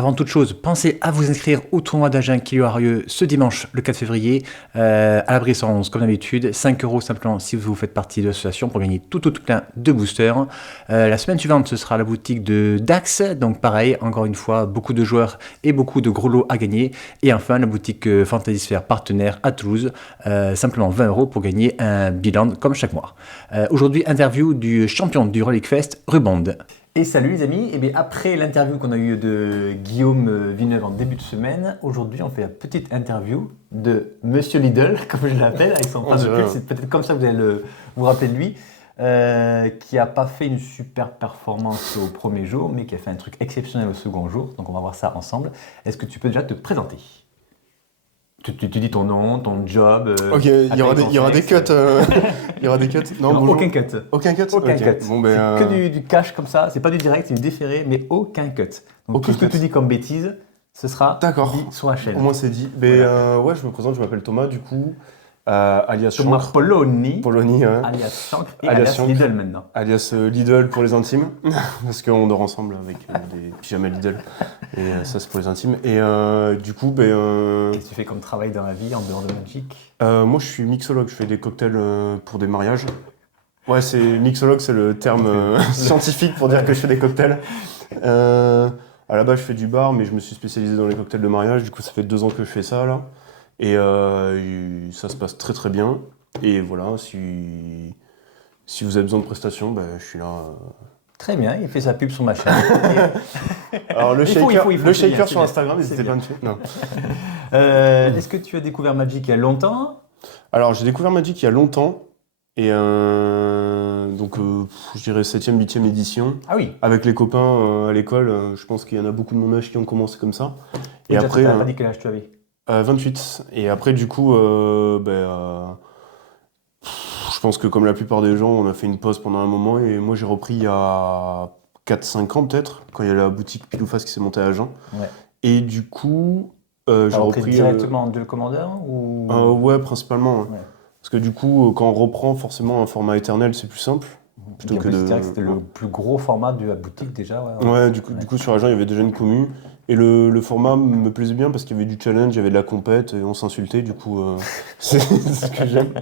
Avant toute chose, pensez à vous inscrire au tournoi d'Agen qui aura lieu ce dimanche, le 4 février, à la Brissance, comme d'habitude. 5 euros simplement si vous faites partie de l'association pour gagner tout plein de boosters. La semaine suivante, ce sera la boutique de Dax. Donc pareil, encore une fois, beaucoup de joueurs et beaucoup de gros lots à gagner. Et enfin, la boutique Fantasy Sphere partenaire à Toulouse. Simplement 20 euros pour gagner un bilan comme chaque mois. Aujourd'hui, interview du champion du Relic Fest, Rubond. Et salut les amis, et bien après l'interview qu'on a eue de Guillaume Villeneuve en début de semaine, aujourd'hui on fait la petite interview de Monsieur Lidl, comme je l'appelle, avec son fan de pub, c'est peut-être comme ça que vous allez vous rappeler de lui, qui n'a pas fait une super performance au premier jour, mais qui a fait un truc exceptionnel au second jour, donc on va voir ça ensemble. Est-ce que tu peux déjà te présenter ? Tu dis ton nom, ton job. Ok, il y aura des cuts. Il y aura des cuts. Non, aucun cut. Aucun cut. Aucun okay. cut. Bon, c'est que du cash comme ça. C'est pas du direct, c'est du déféré, mais aucun cut. Donc tout ce que tu dis comme bêtise, ce sera dit sur la chaîne. Au moins c'est dit. Voilà. Ouais, je me présente. Je m'appelle Thomas. Du coup, alias Thomas Chancre. Poloni. Ouais. Alias Chancre et alias Lidl maintenant. Alias Lidl pour les intimes, parce qu'on dort ensemble avec des pyjamas Lidl. Et ça, c'est pour les intimes. Et du coup, qu'est-ce que tu fais comme travail dans la vie en dehors de Magic ? Moi, je suis mixologue. Je fais des cocktails pour des mariages. Ouais, mixologue, c'est le terme scientifique pour dire que je fais des cocktails. À la base, je fais du bar, mais je me suis spécialisé dans les cocktails de mariage. Du coup, ça fait 2 ans que je fais ça, là. Et ça se passe très, très bien. Et voilà, si vous avez besoin de prestations, je suis là. Très bien, il fait sa pub sur ma chaîne. Alors, le shaker sur Instagram, n'hésitez pas à me suivre. Non. Est-ce que tu as découvert Magic il y a longtemps ? Alors, j'ai découvert Magic il y a longtemps. Et donc, je dirais 7e, 8e édition. Ah oui. Avec les copains à l'école, je pense qu'il y en a beaucoup de mon âge qui ont commencé comme ça. Et après, tu n'as pas dit quel âge tu avais ? 28. Et après, du coup, je pense que comme la plupart des gens, on a fait une pause pendant un moment. Et moi, j'ai repris il y a 4-5 ans peut-être, quand il y a la boutique Pile ou Face qui s'est montée à Agen. Ouais. Et du coup, j'ai repris directement en Duel Commander ou... Ouais, principalement. Ouais. Parce que du coup, quand on reprend forcément un format éternel, c'est plus simple. Plutôt que c'était le plus gros format de la boutique déjà. Ouais, du coup sur Agen, il y avait déjà une commu. Et le format me plaisait bien parce qu'il y avait du challenge, il y avait de la compète et on s'insultait. Du coup, c'est ce que j'aime.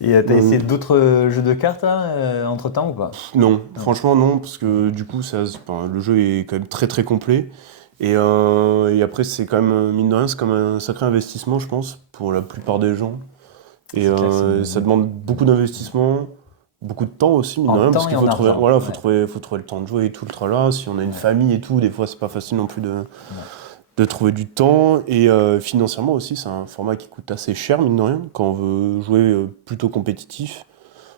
Et t'as essayé d'autres jeux de cartes entre-temps ou pas ? Non, franchement non, parce que du coup, le jeu est quand même très très complet. Et après, c'est quand même, mine de rien, c'est comme un sacré investissement, je pense, pour la plupart des gens. Et ça demande beaucoup d'investissement, beaucoup de temps aussi, mine de rien, parce qu'il faut trouver, faut trouver le temps de jouer et tout le tralala. Si on a une famille et tout, des fois, c'est pas facile non plus de trouver du temps. Et financièrement aussi, c'est un format qui coûte assez cher, mine de rien, quand on veut jouer plutôt compétitif.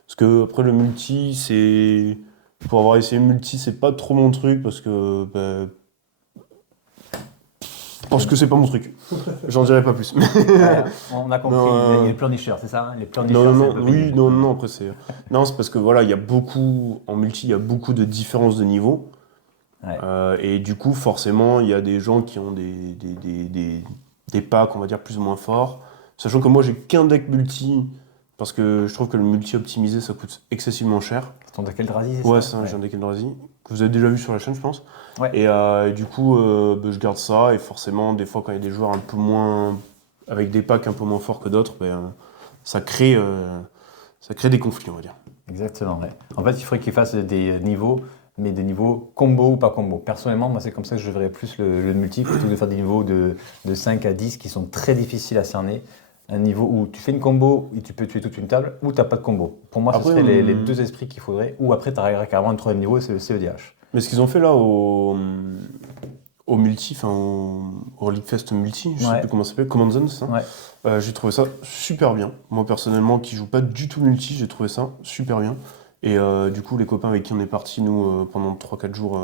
Parce que après, le multi, pour avoir essayé le multi, c'est pas trop mon truc, parce que c'est pas mon truc. J'en dirai pas plus. On a compris, il y a les pleurnicheurs, c'est ça ? Les pleurnicheurs, non, après c'est... Non, c'est parce que voilà, en multi, il y a beaucoup de différences de niveau. Ouais. Et du coup, forcément, il y a des gens qui ont des packs, on va dire, plus ou moins forts. Sachant que moi, j'ai qu'un deck multi, parce que je trouve que le multi optimisé, ça coûte excessivement cher. C'est ton deck Eldrazi, c'est ça ? Ouais, c'est un deck Eldrazi, que vous avez déjà vu sur la chaîne, je pense. Ouais. Et du coup, je garde ça, et forcément, des fois, quand il y a des joueurs un peu moins... avec des packs un peu moins forts que d'autres, ça crée des conflits, on va dire. Exactement, ouais. En fait, il faudrait qu'ils fassent des niveaux, mais des niveaux combo ou pas combo. Personnellement, moi, c'est comme ça que je verrais plus le multi, plutôt que de faire des niveaux de 5 à 10 qui sont très difficiles à cerner. Un niveau où tu fais une combo et tu peux tuer toute une table, ou tu n'as pas de combo. Pour moi, ce serait les deux esprits qu'il faudrait, ou après, tu arriverais carrément à un troisième niveau, c'est le CEDH. Mais ce qu'ils ont fait là au multi, au Relic Fest multi, je sais plus comment ça s'appelle, Command Zone, c'est ça ? Ouais. J'ai trouvé ça super bien. Moi, personnellement, qui joue pas du tout multi, j'ai trouvé ça super bien. Et du coup, les copains avec qui on est partis, nous, pendant 3-4 jours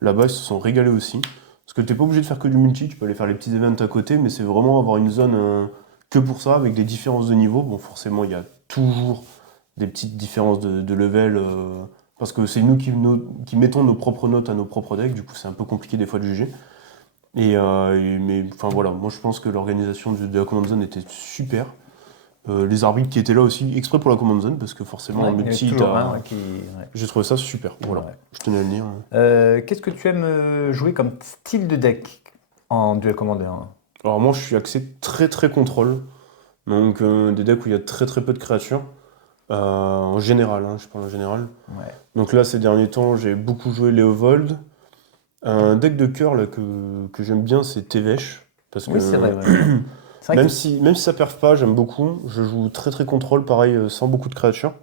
là-bas, ils se sont régalés aussi. Parce que t'es pas obligé de faire que du multi, tu peux aller faire les petits events à côté, mais c'est vraiment avoir une zone que pour ça, avec des différences de niveau. Bon, forcément, il y a toujours des petites différences de level, parce que c'est nous qui mettons nos propres notes à nos propres decks, du coup, c'est un peu compliqué des fois de juger. Mais enfin voilà, moi je pense que l'organisation de la Command Zone était super. Les arbitres qui étaient là aussi, exprès pour la command zone, parce que forcément, en il y en avait multi, toujours un qui... ouais. j'ai trouvé ça super. Voilà, Ouais. je tenais à le dire. Qu'est-ce que tu aimes jouer comme style de deck en Duel Commander, hein? Alors moi, je suis axé très très contrôle, donc des decks où il y a très très peu de créatures, en général, hein, je parle en général. Ouais. Donc là, ces derniers temps, j'ai beaucoup joué Léovold. Un deck de cœur là, que j'aime bien, c'est Tevesh, parce que Oui, c'est vrai. Ouais. C'est vrai que même si ça perf pas, j'aime beaucoup. Je joue très très contrôle, pareil, sans beaucoup de créatures.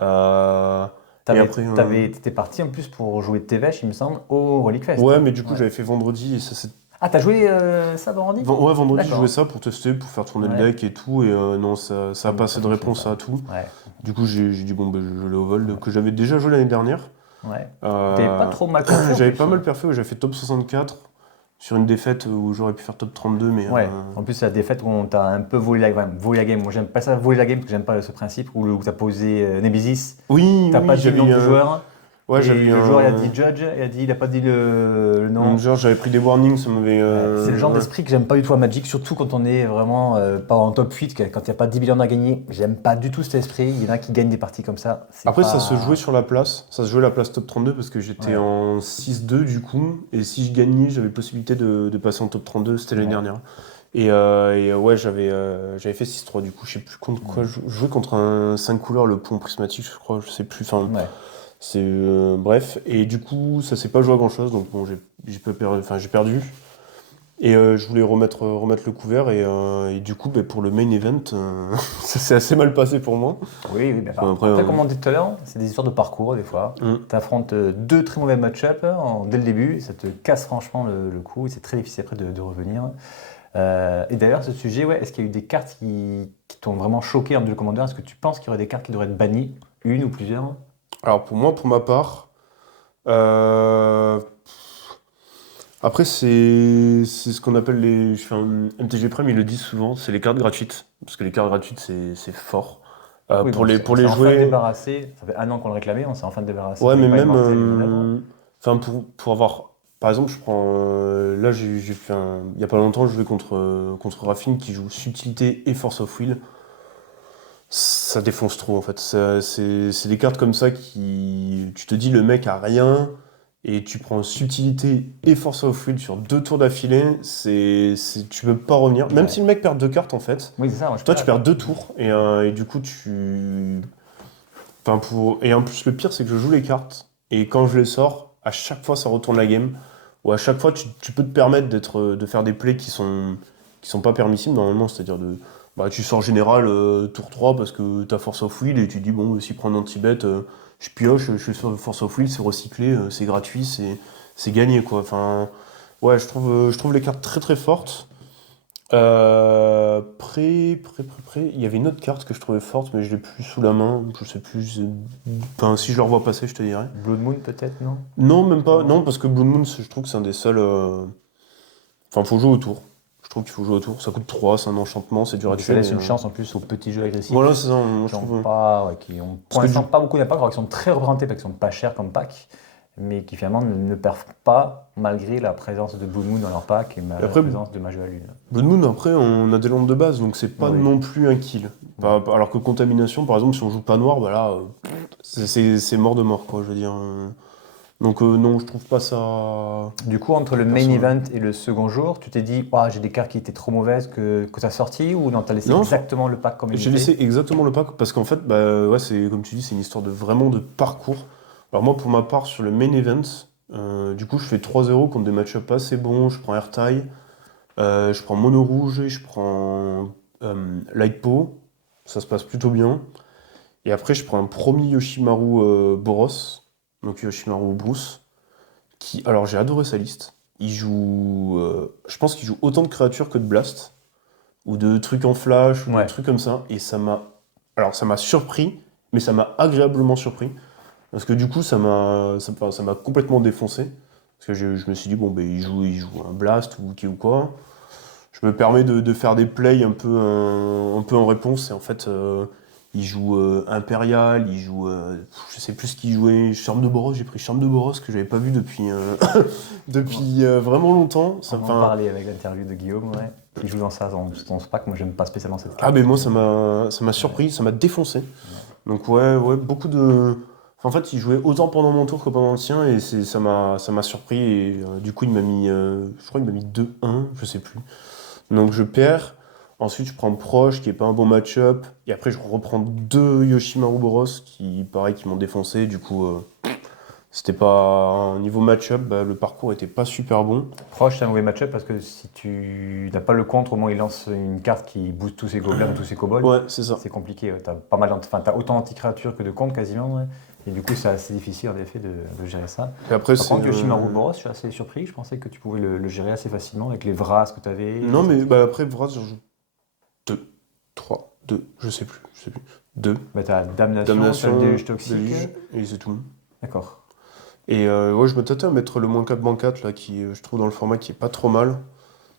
Euh, et après, t'étais parti en plus pour jouer TVH, il me semble, au Relic Fest. ouais, mais du coup, Ouais. j'avais fait vendredi et ça c'est. Ah, t'as joué ça vendredi? Ouais, vendredi, je jouais D'accord. ça pour tester, pour faire tourner le Ouais. deck et tout, et non, ça a pas assez de fonctionne réponse pas. à tout. Ouais. Du coup, j'ai dit, bon, ben, je joue Léovold, que j'avais déjà joué l'année dernière. Ouais. T'avais pas Euh, trop mal perfait en J'avais plus, pas hein. mal perfait, ouais, j'avais fait top 64 sur une défaite où j'aurais pu faire top 32, mais Ouais. En plus, c'est la défaite où on t'a un peu volé la game. Moi, j'aime pas ça, voler la game, parce que j'aime pas ce principe où t'as posé Nemesis, oui, t'as pas oui, dit le nom du joueur, ouais, et j'avais eu le joueur, il a un. dit Judge, il a pas dit le nom. Genre, j'avais pris des warnings, ça m'avait. Ouais, c'est le genre Ouais. d'esprit que j'aime pas du tout à Magic, surtout quand on est vraiment pas en top 8, quand il n'y a pas 10 billions à gagner. J'aime pas du tout cet esprit. Il y en a qui gagnent des parties comme ça. C'est Après, ça se jouait pas. sur la place. Ça se jouait la place top 32 parce que j'étais Ouais, en 6-2 du coup. Et si je gagnais, j'avais possibilité de passer en top 32. C'était l'année ouais. dernière. Ouais, j'avais fait 6-3 du coup. Je sais plus contre quoi. Je jouais contre un 5 couleurs, le pont prismatique, je crois. Je sais plus. Enfin, Ouais. c'est. Bref. Et du coup, ça s'est pas joué à grand chose. Donc bon, j'ai perdu. Et je voulais remettre le couvert. Et du coup, bah, pour le main event, ça s'est assez mal passé pour moi. Oui, oui, bien Enfin, sûr. Après, comme on dit tout à l'heure, c'est des histoires de parcours des fois. hum. Tu affrontes deux très mauvais match-up dès le début, et ça te casse franchement le coup, et c'est très difficile après de revenir. Et d'ailleurs, ce sujet, ouais, est-ce qu'il y a eu des cartes qui t'ont vraiment choqué en Duel Commander? Est-ce que tu penses qu'il y aurait des cartes qui devraient être bannies? Une ou plusieurs? Alors pour moi, pour ma part, euh, après c'est ce qu'on appelle les. Je fais un MTG Prime, ils le disent souvent, c'est les cartes gratuites. Parce que les cartes gratuites, c'est fort. Oui, Pour on pour s'est les enfin jouer. débarrassé. Ça fait un an qu'on le réclamait, on s'est enfin débarrassé Ouais, de mais Hyper même. Immortel et Lunabre. Enfin, pour avoir. Par exemple, je prends. Là, j'ai fait un. Il y a pas longtemps, je jouais contre Raffine qui joue Subtilité et Force of Will. Ça défonce trop en fait. C'est des cartes comme ça qui. Tu te dis le mec a rien et tu prends subtilité et force of will sur 2 tours d'affilée, tu peux pas revenir. Même Ouais. si le mec perd 2 cartes en fait, Oui, c'est ça, moi je toi tu préfère. perds 2 tours et du coup tu. Enfin, et en plus le pire c'est que je joue les cartes et quand je les sors, à chaque fois ça retourne la game. Ou à chaque fois tu peux te permettre de faire des plays qui sont pas permissibles normalement, c'est-à-dire bah, tu sors général tour 3 parce que t'as Force of Will et tu dis bon si prend un anti-bet, je pioche, je suis sur Force of Will, c'est recyclé, c'est gratuit, c'est gagné quoi. Enfin ouais je trouve les cartes très très fortes. Il y avait une autre carte que je trouvais forte mais je l'ai plus sous la main, je sais plus. Enfin si je le revois passer je te dirai. Blood Moon peut-être, non? Non même pas, Non. non parce que Blue Moon je trouve que c'est un des seuls. Enfin faut jouer autour. Je trouve qu'il faut jouer autour. Ça coûte 3, c'est un enchantement, c'est dur à Et ça tuer. laisse Mais, une chance en plus aux petits jeux agressifs voilà, c'est ça, moi je qui ont trouve. pas, ouais, qui ont Parce pour que l'instant pas beaucoup d'impact, alors qu'ils sont très représentés parce qu'ils sont pas chers comme pack, mais qui finalement ne perfent pas malgré la présence de Blood Moon dans leur pack et Et la après, présence de Mage Value. Blood Moon, après, on a des lampes de base, donc c'est pas Oui. non plus un kill. Alors que Contamination, par exemple, si on joue pas noir, bah là, c'est mort de mort, quoi, je veux dire. Donc non, je trouve pas ça. Du coup, entre le main Personnel. event et le second jour, tu t'es dit, ouah, j'ai des cartes qui étaient trop mauvaises que tu as sorties ou non, tu as laissé Non, exactement le pack comme il j'ai était? laissé exactement le pack parce qu'en fait, bah, ouais, c'est comme tu dis, c'est une histoire de vraiment de parcours. Alors moi, pour ma part, sur le main event, du coup, je fais 3-0 contre des match-ups assez bons. Je prends Airtile, je prends Mono Rouge, et je prends Lightpo. Ça se passe plutôt bien. Et après, je prends un premier Yoshimaru Boros, donc Yoshimaru Bruce, qui, alors j'ai adoré sa liste. Il joue, je pense qu'il joue autant de créatures que de Blast, ou de trucs en flash, ou de Ouais. trucs comme ça. Et alors ça m'a surpris, mais ça m'a agréablement surpris. Parce que du coup, ça m'a complètement défoncé. Parce que je me suis dit, bon, ben, il joue un Blast ou quoi. Je me permets de faire des plays un peu en réponse. Et en fait, Il joue Impérial, il joue. Je sais plus ce qu'il jouait. Charme de Boros, j'ai pris Charme de Boros que j'avais pas vu depuis, depuis vraiment longtemps. On en parlait avec l'interview de Guillaume, ouais, qui joue dans ça, dans ce pack. Moi, j'aime pas spécialement cette carte. Ah, mais moi, ça m'a surpris, ça m'a défoncé. Donc, ouais, beaucoup de. En fait, il jouait autant pendant mon tour que pendant le sien, et ça m'a surpris. Et du coup, il m'a mis. Je crois qu'il m'a mis 2-1, je sais plus. Donc, je perds. Ensuite, je prends Proche, qui est pas un bon match-up. Et après, je reprends 2 Yoshimaru Boros, qui, pareil, qui m'ont défoncé. Du coup, c'était pas. Niveau match-up, bah, le parcours était pas super bon. Proche, c'est un mauvais match-up parce que si tu n'as pas le contre, au moins il lance une carte qui booste tous ses gobelins ou tous ses kobolds. Ouais, c'est ça. C'est compliqué. T'as pas mal, t'as autant d'anti-créatures que de contre quasiment. Ouais. Et du coup, c'est assez difficile en effet de gérer ça. Et après, Par contre, Yoshimaru Boros, je suis assez surpris. Je pensais que tu pouvais le gérer assez facilement avec les Vras que tu avais. Non, mais bah, après, Vras, j'en joue 2, 3, 2, je sais plus. 2. Bah, t'as Damnation, Damnation, t'as le déluge toxique. Déluge, et c'est tout. D'accord. Et ouais, je me tâtais à mettre le -4, -4, là, qui, je trouve, dans le format qui est pas trop mal.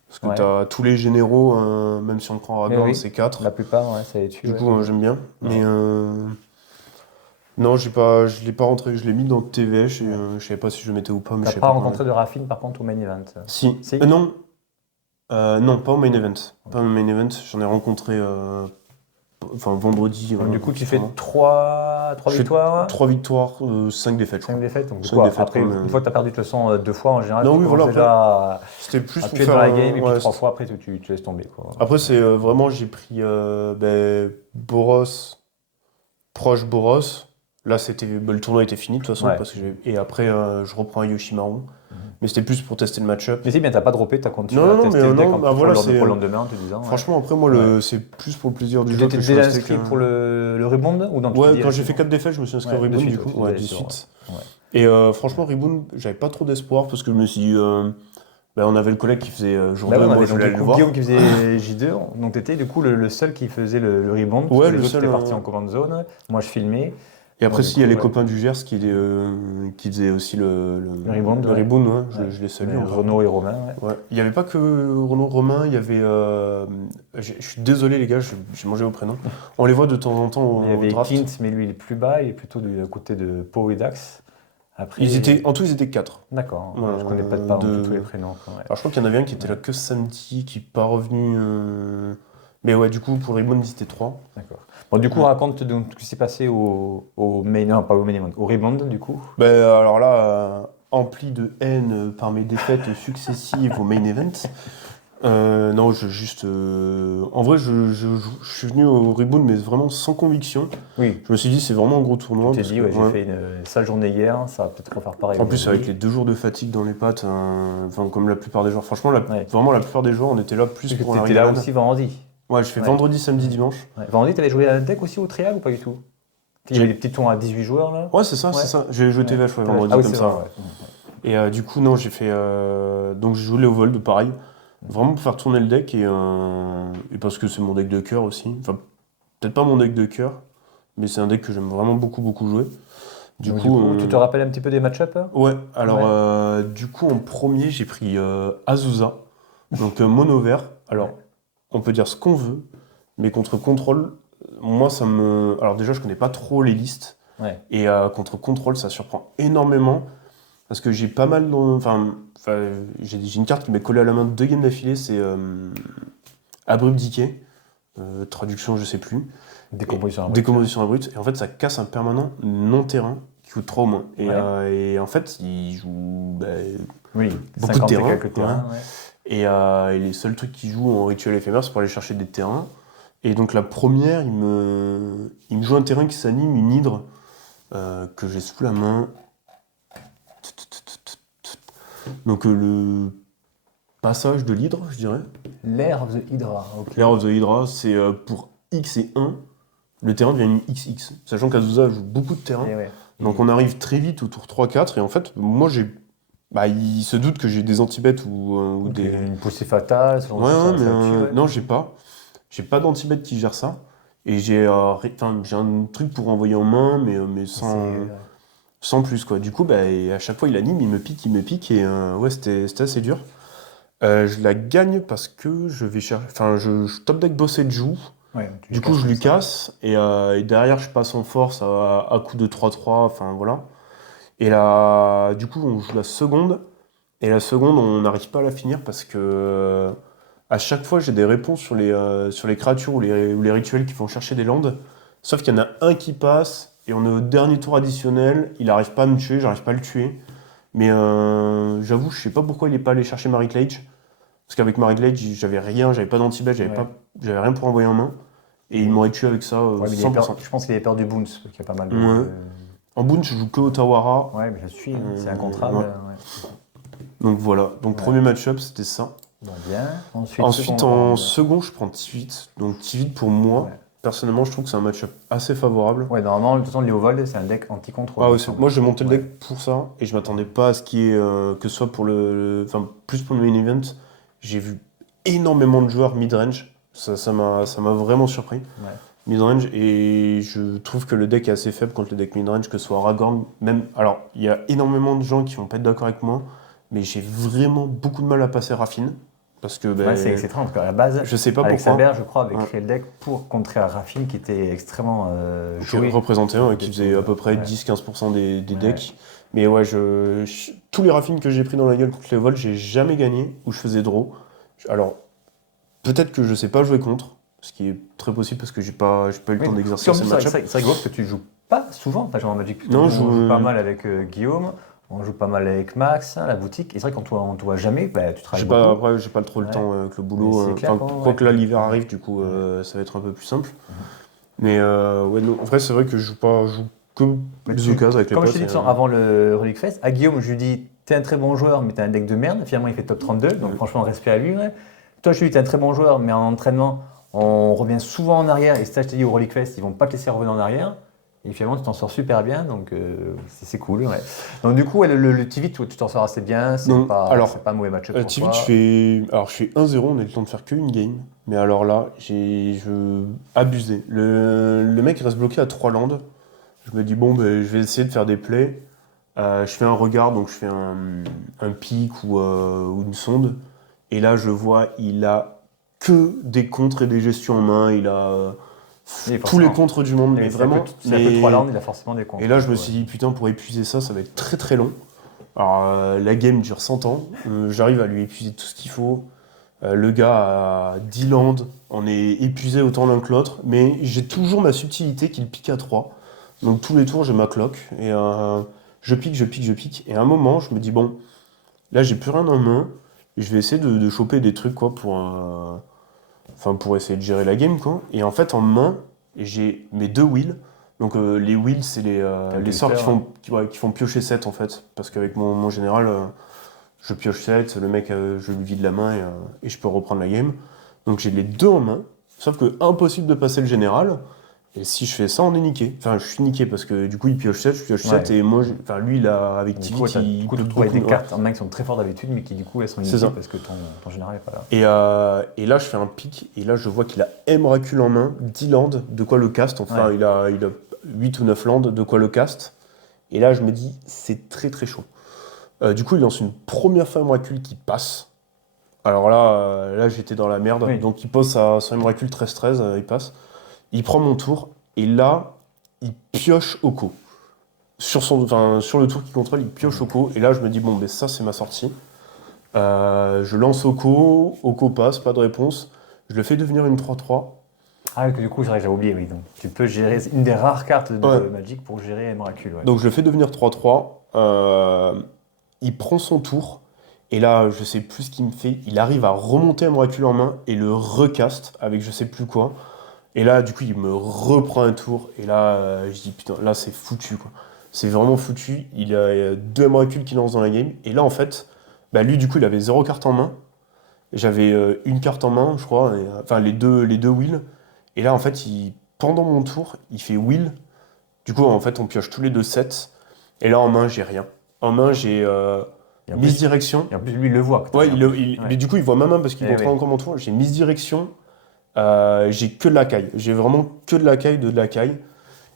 Parce que Ouais. t'as tous les généraux, même si on prend Aragorn, oui. c'est 4. La plupart, ouais, ça les tue. Du Ouais. coup, j'aime bien. Ouais. Mais non, je l'ai pas rentré. Je l'ai mis dans TVH et je savais pas si je le mettais ou pas. Mais je T'as savais pas pas rencontré de Raffine par contre au main event. Si. Si. Non. Non, pas au main event. Pas au main event. J'en ai rencontré vendredi. Donc, du coup, tu fais sûrement. 3 Je fais victoires, 3 victoires, 5 défaites. je 5 crois. défaites. Donc, du 5 coup, défaites, après, quand même. une fois que tu as perdu le sang 2 fois en général, Non, tu oui, voilà, commences déjà C'était plus à pour tuer faire dans la game et puis ouais, 3 fois après, tu laisses tomber. Quoi. Après, c'est vraiment, j'ai pris Boros, Proche Boros. Là, le tournoi était fini de toute façon. Ouais. Et après, je reprends un Yoshimaru. Mais c'était plus pour tester le match-up. Mais c'est bien, t'as pas droppé, t'as continué Non, à non, tester mais le deck non, bah voilà, pour le lendemain en te disant. Franchement, après, moi, c'est plus pour le plaisir du Tu jeu t'étais que je suis déjà resté inscrit que- pour le Rebound ou non, tu Ouais, t'es dit quand j'ai fait directement 4 défaites, je me suis inscrit Ouais, au de Rebound, suite, du coup. ouais, Ouais, c'est de sûr, suite. ouais. Et franchement, Rebound, j'avais pas trop d'espoir parce que je me suis dit, on avait le collègue qui faisait jour Bah 2, ouais, on moi avait je donc voulais du aller le coup voir. Guillaume qui faisait J2, donc t'étais du coup le seul qui faisait le rebound, parce Ouais, que les le autres seul, étaient partis en command zone, moi je filmais. Et après, Bon, du si, il y a coup, les ouais. copains du Gers qui faisaient aussi le rebound, ouais. rebound, ouais, Ouais. je les salue Mais encore. Renaud et Romain, ouais. Ouais. Il n'y avait pas que Renaud Romain, il y avait. Je suis désolé, les gars, j'ai mangé vos prénoms. On les voit de temps en temps au Il y avait draft. Clint, mais lui il est plus bas, il est plutôt du côté de Pau et Dax. Après, En tout, ils étaient 4. D'accord, Ouais, je connais pas non plus tous les prénoms. Quoi, ouais. Alors, je crois qu'il y en avait un qui était là que samedi, qui n'est pas revenu. Mais ouais, du coup, pour Rebound, ils étaient 3. D'accord. Bon, du coup, raconte donc ce qui s'est passé au main, non, pas au main event, au rebound du coup. Ben, alors là, empli de haine par mes défaites successives au main event. Non, en vrai, je suis venu au Rebound, mais vraiment sans conviction. Oui. Je me suis dit, c'est vraiment un gros tournoi. Tu t'es parce dit, que, j'ai fait une sale journée hier, ça va peut-être refaire pareil. En plus, aujourd'hui. avec les 2 jours de fatigue dans les pattes, comme la plupart des joueurs, franchement, Ouais. vraiment la plupart des joueurs, on était là plus Parce que pour la t'étais là rigolade. aussi vendredi. Ouais, je fais Ouais. vendredi, samedi, dimanche. Ouais. Vendredi, t'avais joué à la deck aussi au trial ou pas du tout? Il y avait des petits tours à 18 joueurs là. Ouais, c'est ça, Ouais. c'est ça. J'ai joué TVH Ouais. vendredi Ah oui, comme c'est ça. vrai, ouais. Et du coup, non, j'ai fait. Donc, j'ai joué Léo Vold, pareil. Vraiment pour faire tourner le deck et parce que c'est mon deck de cœur aussi. Enfin, peut-être pas mon deck de cœur, mais c'est un deck que j'aime vraiment beaucoup, beaucoup jouer. Du coup, tu te rappelles un petit peu des match-ups? Ouais, alors du coup, en premier, j'ai pris Azusa, donc mono vert. Alors, on peut dire ce qu'on veut, mais contre contrôle, moi, ça me. Alors, déjà, je connais pas trop les listes. Ouais. Et contre contrôle, ça surprend énormément. Parce que j'ai pas mal. J'ai une carte qui m'est collée à la main 2 games d'affilée, c'est Abrupt Decay. Traduction, je sais plus. Décomposition abrupte. Décomposition abrupte. Et en fait, ça casse un permanent non-terrain qui coûte 3 au moins. Et en fait, il joue Oui, beaucoup de 50 et terrain. quelques terrains. Ouais. Et les seuls trucs qu'il joue en rituel éphémère, c'est pour aller chercher des terrains. Et donc, la première, il me joue un terrain qui s'anime, une hydre, que j'ai sous la main. Donc, le passage de l'hydre, je dirais. L'air of the Hydra. ok. Lair of the Hydra, c'est pour X et 1, le terrain devient une XX. Sachant qu'Azusa joue beaucoup de terrain. Et ouais. Donc on arrive très vite au tour 3-4. Et en fait, moi, il se doute que j'ai des antibêtes ou Donc, des. Une poussée fatale, ce genre de Ouais, choses, mais ça tue, ouais. non, j'ai pas. J'ai pas d'antibêtes qui gèrent ça. Et j'ai un truc pour envoyer en main, mais sans plus, quoi. Du coup, et à chaque fois, il anime, il me pique. Et ouais, c'était assez dur. Je la gagne parce que je vais chercher. Enfin, je top deck bossé de joue. Ouais, Du coup, je lui casse, et derrière, je passe en force à coup de 3-3, enfin voilà. Et là, du coup, on joue la seconde, et la seconde, on n'arrive pas à la finir parce que à chaque fois, j'ai des réponses sur les créatures ou les rituels qui vont chercher des landes. Sauf qu'il y en a un qui passe, et on est au dernier tour additionnel, il n'arrive pas à me tuer, j'arrive pas à le tuer. Mais j'avoue, je sais pas pourquoi il est pas allé chercher Marie Lage. Parce qu'avec Marie Lage, j'avais rien, j'avais pas d'anti-bet, Ouais. j'avais rien pour envoyer en main. Et il Et- m'aurait tué avec ça Ouais, mais 100%. je pense qu'il avait peur du bounce, parce qu'il y a pas mal de. Ouais. En boon, je joue que Otawara. Ouais, mais ça suffit, hein, c'est incontrable. Ouais. Ouais. Donc voilà. Donc Ouais. premier match-up, c'était ça. Bon, bien. Ensuite, Seconde en round. second, je prends Tivit. Donc Tivit, pour moi, Ouais. personnellement, je trouve que c'est un match-up assez favorable. Ouais, normalement, de toute façon, Léovold, c'est un deck anti-contrôle. Ah Il ouais, me semble. moi, j'ai monté le Ouais. deck pour ça. Et je m'attendais pas à ce qu'il y ait, que ce soit pour enfin, plus pour le main event. J'ai vu énormément de joueurs mid-range. Ça m'a vraiment surpris. Ouais. Midrange, et je trouve que le deck est assez faible contre le deck midrange, que ce soit Aragorn, même. Alors, il y a énormément de gens qui vont pas être d'accord avec moi, mais j'ai vraiment beaucoup de mal à passer Raffine, parce que Ouais, c'est étrange, parce qu'à la base, je sais pas avec pourquoi. Saber, je crois, avait Ouais. créé le deck pour contrer Raffine, qui était extrêmement Qui joué. représentait un, qui faisait à peu près Ouais. 10-15% des Ouais. decks. Mais ouais, tous les Raffines que j'ai pris dans la gueule contre les vols, j'ai jamais gagné, où je faisais draw. Alors, peut-être que je sais pas jouer contre, ce qui est très possible parce que j'ai pas eu le Oui. temps Puis d'exercer en ces plus, match-up. c'est rigolo parce que tu joues pas souvent, enfin, genre en Magic. Non, On je joue pas joue. mal avec Guillaume, on joue pas mal avec Max, hein, la boutique. Et c'est vrai qu'on te voit jamais, bah, tu travailles beaucoup. Après, j'ai pas trop le Ouais. temps avec le Mais boulot. c'est clair, Enfin, ouais. quoi que là, l'hiver Ouais. arrive, du coup, Ouais. ça va être un peu plus simple. Mais ouais, non, en vrai, c'est vrai que je joue que Mais des occasions avec les comme je potes. t'ai dit avant le Relic Fest, à Guillaume, je lui dis, t'es un très bon joueur, mais t'as un deck de merde. Finalement, il fait top 32, donc Ouais. franchement, respect à lui. Ouais. Toi, je lui dis, t'es un très bon joueur, mais en entraînement, on revient souvent en arrière. Et ça, je t'ai dit, au Relic Fest, ils vont pas te laisser revenir en arrière. Et finalement, tu t'en sors super bien, donc c'est cool. Ouais. Donc du coup, ouais, le TV, tu t'en sors assez bien, Donc, alors, c'est pas un mauvais match pour Tivit, toi. je fais 1-0, on a eu le temps de faire qu'une game. Mais alors là, je abusé. Le mec il reste bloqué à 3 landes. Je me dis, bon, ben, je vais essayer de faire des plays. Je fais un regard, donc je fais un pic ou une sonde. Et là, je vois, il a que des contres et des gestions en main. Il a Oui, tous les forcément. contres du monde, mais vraiment. C'est un peu 3 landes, il a forcément des Et contre. là, je me Ouais. suis dit, putain, pour épuiser ça, ça va être très très long. Alors, la game dure 100 ans. J'arrive à lui épuiser tout ce qu'il faut. Le gars a 10 landes. On est épuisé autant l'un que l'autre. Mais j'ai toujours ma subtilité qu'il pique à 3. Donc, tous les tours, j'ai ma cloque. Et je pique, je pique, je pique. Et à un moment, je me dis, bon, là, j'ai plus rien en main. Je vais essayer de choper des trucs, quoi, pour essayer de gérer la game, quoi. Et en fait, en main, j'ai mes 2 wheels. Donc les wheels, c'est les sorts booster, qui font piocher 7 en fait. Parce qu'avec mon général, je pioche 7, le mec, je lui vide la main et je peux reprendre la game. Donc j'ai les deux en main. Sauf que impossible de passer le général. Et si je fais ça, on est niqué. Enfin, je suis niqué parce que du coup, il pioche 7, je pioche 7. Ouais. Et moi, enfin, lui, avec Du Tivit, coup, il tu peut te retrouves avec des beaucoup. cartes en main qui sont très fortes d'habitude, mais qui du coup elles sont C'est inutiles ça. parce que ton général n'est pas là. Et là, je fais un pic, et là, je vois qu'il a Emrakul en main, 10 landes, de quoi le cast. Enfin, Ouais. il a 8 ou 9 landes, de quoi le cast. Et là, je me dis, c'est très très chaud. Du coup, il lance une première fois Emrakul qui passe. Alors là, j'étais dans la merde. Oui. Donc, il pose son Emrakul 13-13, il passe. Il prend mon tour, et là, il pioche Oko. Sur le tour qu'il contrôle, il pioche Oko. Et là, je me dis, bon, mais ça, c'est ma sortie. Je lance Oko passe, pas de réponse. Je le fais devenir une 3-3. Ah, du coup, c'est vrai que j'avais oublié, oui. Donc, tu peux gérer une des rares cartes de Ouais. Magic pour gérer Miracle. Ouais. Donc je le fais devenir 3-3. Il prend son tour. Et là, je sais plus ce qu'il me fait. Il arrive à remonter un Miracle en main et le recast avec je sais plus quoi. Et là, du coup, il me reprend un tour. Et là, je dis putain, là, c'est foutu, quoi. C'est vraiment foutu. Il a 2 Miracle qui lance dans la game. Et là, en fait, bah, lui, du coup, il avait 0 carte en main. J'avais une carte en main, je crois. Enfin, les deux wheels. Et là, en fait, pendant mon tour, il fait wheel. Du coup, en fait, on pioche tous les deux 7. Et là, en main, j'ai rien. En main, j'ai Et en plus, misdirection. et en plus, lui, il le voit. Que t'as Ouais, rien. Ouais. mais du coup, il voit ma main parce qu'il Eh contrôle oui. encore mon tour. J'ai misdirection. J'ai que de la caille. J'ai vraiment que de la caille.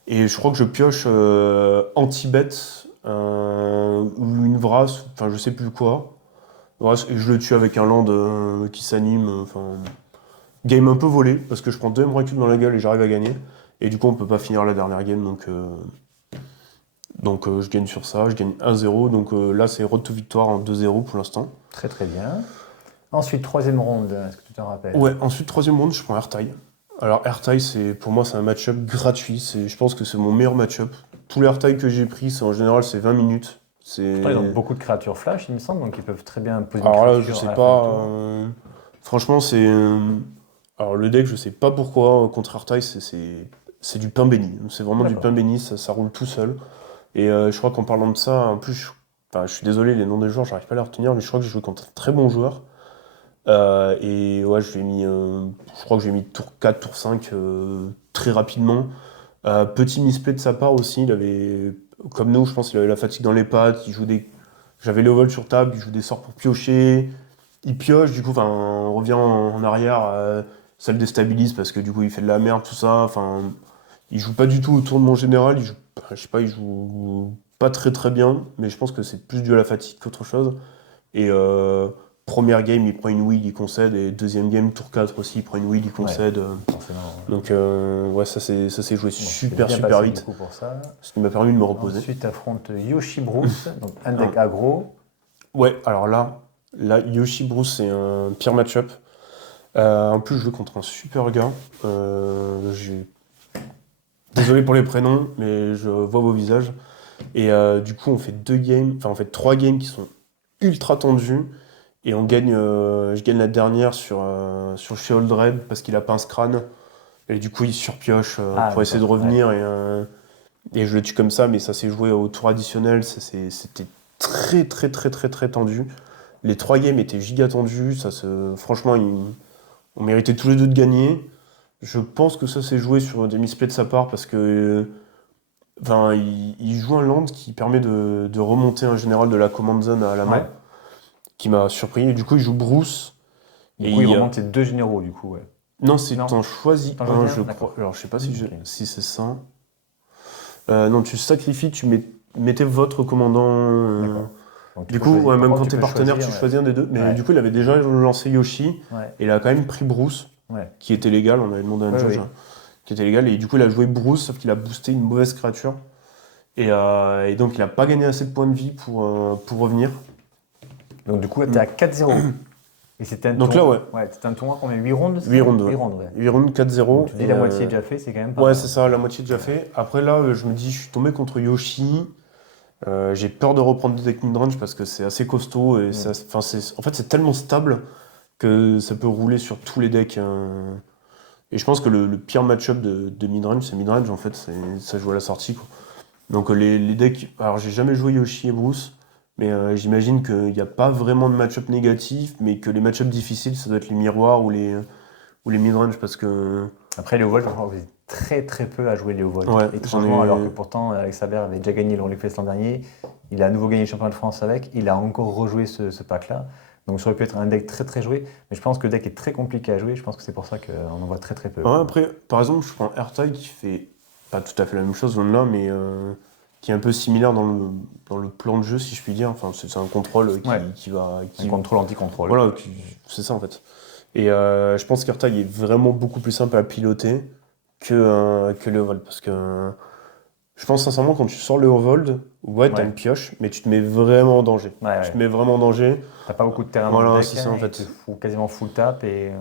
Et je crois que je pioche anti-bet ou une vrasse, enfin, je sais plus quoi. Ouais, et je le tue avec un land qui s'anime. Enfin, Game un peu volé, parce que je prends 2 recul dans la gueule et j'arrive à gagner. Et du coup, on peut pas finir la dernière game, donc je gagne sur ça, je gagne 1-0. Donc là, c'est road to victoire en 2-0 pour l'instant. Très très bien. Ensuite, troisième ronde, est-ce que tu t'en rappelles? Ouais, ensuite, troisième round, je prends Airtie. Alors, Airtie, pour moi, c'est un match-up gratuit. Je pense que c'est mon meilleur match-up. Tous les Airtie que j'ai pris, en général, c'est 20 minutes. Pourtant, ils ont beaucoup de créatures flash, il me semble, donc ils peuvent très bien poser une Alors là, créature je sais à la fin du pas. tour. Franchement, alors, le deck, je sais pas pourquoi, contre Airtie, c'est du pain béni. C'est vraiment du D'accord. pain béni, ça roule tout seul. Et je crois qu'en parlant de ça, en plus, enfin, je suis désolé, les noms des joueurs, j'arrive pas à les retenir, mais je crois que j'ai joué contre un très bon joueur. Et ouais, je crois que j'ai mis tour 4, tour 5 très rapidement. Petit misplay de sa part aussi, comme nous, je pense qu'il avait la fatigue dans les pattes, j'avais le vol sur table, il joue des sorts pour piocher, il pioche, du coup, enfin, on revient en arrière, ça le déstabilise parce que du coup, il fait de la merde, tout ça, enfin, il joue pas du tout au tournement général, je sais pas, il joue pas très très bien, mais je pense que c'est plus dû à la fatigue qu'autre chose. Et première game, il prend une wheel, il concède. Et deuxième game, tour 4 aussi, il prend une wheel, il concède. Forcément. Donc ouais, ça s'est joué Bon, c'est super bien super passé, du vite. coup, pour ça. Ce qui m'a permis de me reposer. Ensuite, affronte Yoshi Bruce, donc un deck Ah. aggro. Ouais, alors là, Yoshi Bruce, c'est un pire match-up. En plus, je joue contre un super gars. Désolé pour les prénoms, mais je vois vos visages. Et du coup, on fait 2 games, enfin, on fait 3 games qui sont ultra tendus. Et je gagne la dernière sur Sheoldred parce qu'il a pince crâne. Et du coup, il surpioche pour essayer de D'accord, revenir. Et je le tue comme ça, mais ça s'est joué au tour additionnel. C'était très, très, très, très, très tendu. Les 3 games étaient giga tendus. Franchement, on méritait tous les deux de gagner. Je pense que ça s'est joué sur des misplays de sa part parce que enfin, il joue un land qui permet de remonter un général de la command zone à la main, Ouais. qui m'a surpris. Et du coup, il joue Bruce. Du Et coup, il remonte les deux généraux, du coup, ouais. Non, c'est Non. t'en choisis T'en un, choisis un je D'accord. crois. Alors, je sais pas si, Ok. si c'est ça. Non, tu sacrifies, mettez votre commandant. D'accord. Donc, tu Du peux coup, choisir. ouais, Par même contre, quand tu t'es peux partenaire, choisir. tu choisis un des deux. Mais Ouais. du coup, il avait déjà lancé Yoshi. Ouais. Et il a quand même pris Bruce, Ouais. qui était légal. On avait demandé à un Ouais, judge, oui. hein, qui était légal. Et du coup, il a joué Bruce, sauf qu'il a boosté une mauvaise créature. Et donc, il a pas gagné assez de points de vie pour revenir. Donc, du coup, tu es à 4-0. Et c'était un Donc là, tournoi. ouais. Ouais, c'était un tournoi combien 8 rondes? 8 rondes, 8 ouais. rondes, ouais. 8 rondes, 4-0. Donc, tu dis Et, la moitié déjà fait, c'est quand même pas ouais, mal. c'est ça, la moitié déjà fait. Après, là, je me dis, je suis tombé contre Yoshi. J'ai peur de reprendre des decks midrange parce que c'est assez costaud et en fait c'est tellement stable que ça peut rouler sur tous les decks. Et je pense que le pire match-up de midrange, c'est midrange en fait, ça joue à la sortie, quoi. Donc les decks, alors j'ai jamais joué Yoshi et Bruce, mais j'imagine qu'il n'y a pas vraiment de match-up négatif, mais que les match-up difficiles, ça doit être les miroirs ou les midrange parce que Après, Léo Volt, je crois que vous êtes très très peu à jouer Léo Volt. ouais, Étrangement, alors que pourtant, Alex Haber avait déjà gagné le Rolling l'an dernier. Il a à nouveau gagné le championnat de France avec. Il a encore rejoué ce pack-là. Donc ça aurait pu être un deck très très joué. Mais je pense que le deck est très compliqué à jouer. Je pense que c'est pour ça qu'on en voit très très peu. Ouais, après, par exemple, je prends AirTag qui fait pas tout à fait la même chose, loin de là, mais qui est un peu similaire dans le plan de jeu, si je puis dire. Enfin, c'est un contrôle Ouais. qui va. Un contrôle anti-contrôle. Voilà, c'est ça en fait. Et je pense qu'AirTag est vraiment beaucoup plus simple à piloter que le Vold. Parce que je pense sincèrement, quand tu sors le Vold, ouais, t'as Ouais. une pioche, mais tu te mets vraiment en danger. Ouais, Tu ouais. te mets vraiment en danger. T'as pas beaucoup de terrain Voilà, dans le deck. c'est ça, en Et fait. tu fous quasiment full tap et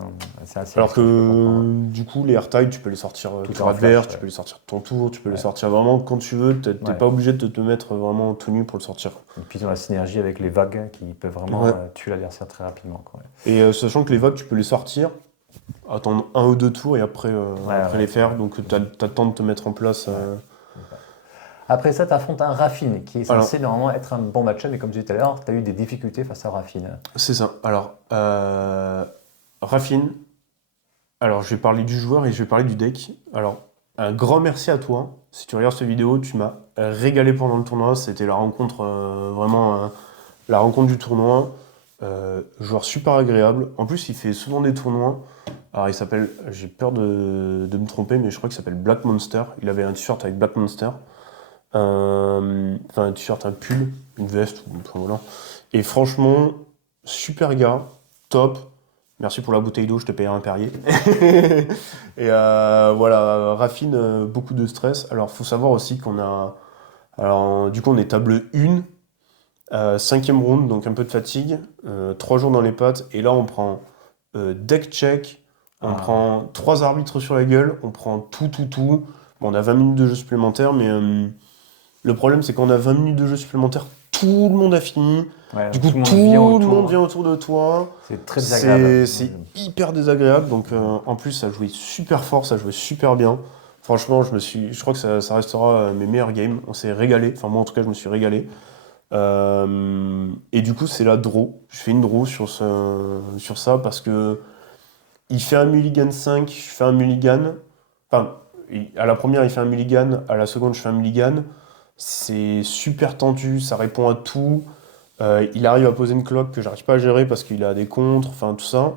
c'est assez Alors risqué, je peux comprendre. que du coup, les AirTag, tu peux les sortir Tout tour en adverse, flash, tu ouais. peux les sortir ton tour, tu peux les Ouais. sortir vraiment quand tu veux. T'es Ouais. pas obligé de te mettre vraiment tout nu pour le sortir. Et puis ils ont la synergie avec les vagues qui peuvent vraiment Ouais. tuer l'adversaire très rapidement, quoi. Et sachant que les vagues, tu peux les sortir, attendre 1 ou 2 tours et après, Ouais, les faire. Donc t'as le temps de te mettre en place. Après ça, tu affrontes un Raffine qui est Alors. censé normalement être un bon match-up, mais comme je disais tout à l'heure, tu as eu des difficultés face à Raffine. C'est ça. Alors, Raffine, alors je vais parler du joueur et je vais parler du deck. Alors, un grand merci à toi. Si tu regardes cette vidéo, tu m'as régalé pendant le tournoi. C'était la rencontre, vraiment la rencontre du tournoi. Joueur super agréable. En plus, il fait souvent des tournois. Alors, il s'appelle, j'ai peur de me tromper, mais je crois qu'il s'appelle Black Monster. Il avait un t-shirt avec Black Monster. Enfin, un t-shirt, un pull, une veste, enfin, voilà. Et franchement, super gars, top. Merci pour la bouteille d'eau, je te payerai un Perrier. Et voilà, Raffine, beaucoup de stress. Alors, faut savoir aussi qu'on a. Alors, du coup, on est table 1, 5e round, donc un peu de fatigue, 3 jours dans les pattes. Et là, on prend deck check, on prend 3 arbitres sur la gueule, on prend tout. Bon, on a 20 minutes de jeu supplémentaire, mais le problème, c'est qu'on a 20 minutes de jeu supplémentaire, tout le monde a fini. Ouais, Du coup, tout le monde tout vient le monde autour. vient autour de toi. C'est très désagréable. C'est hyper désagréable. Donc, en plus, ça jouait super fort, ça jouait super bien. Franchement, je crois que ça restera mes meilleurs games. On s'est régalé. Enfin, moi, en tout cas, je me suis régalé. Et du coup, c'est la draw. Je fais une draw sur ça parce que il fait un mulligan 5, je fais un mulligan. Enfin, à la première, il fait un mulligan. À la seconde, je fais un mulligan. C'est super tendu, ça répond à tout. Il arrive à poser une cloque que j'arrive pas à gérer parce qu'il a des contres, enfin tout ça.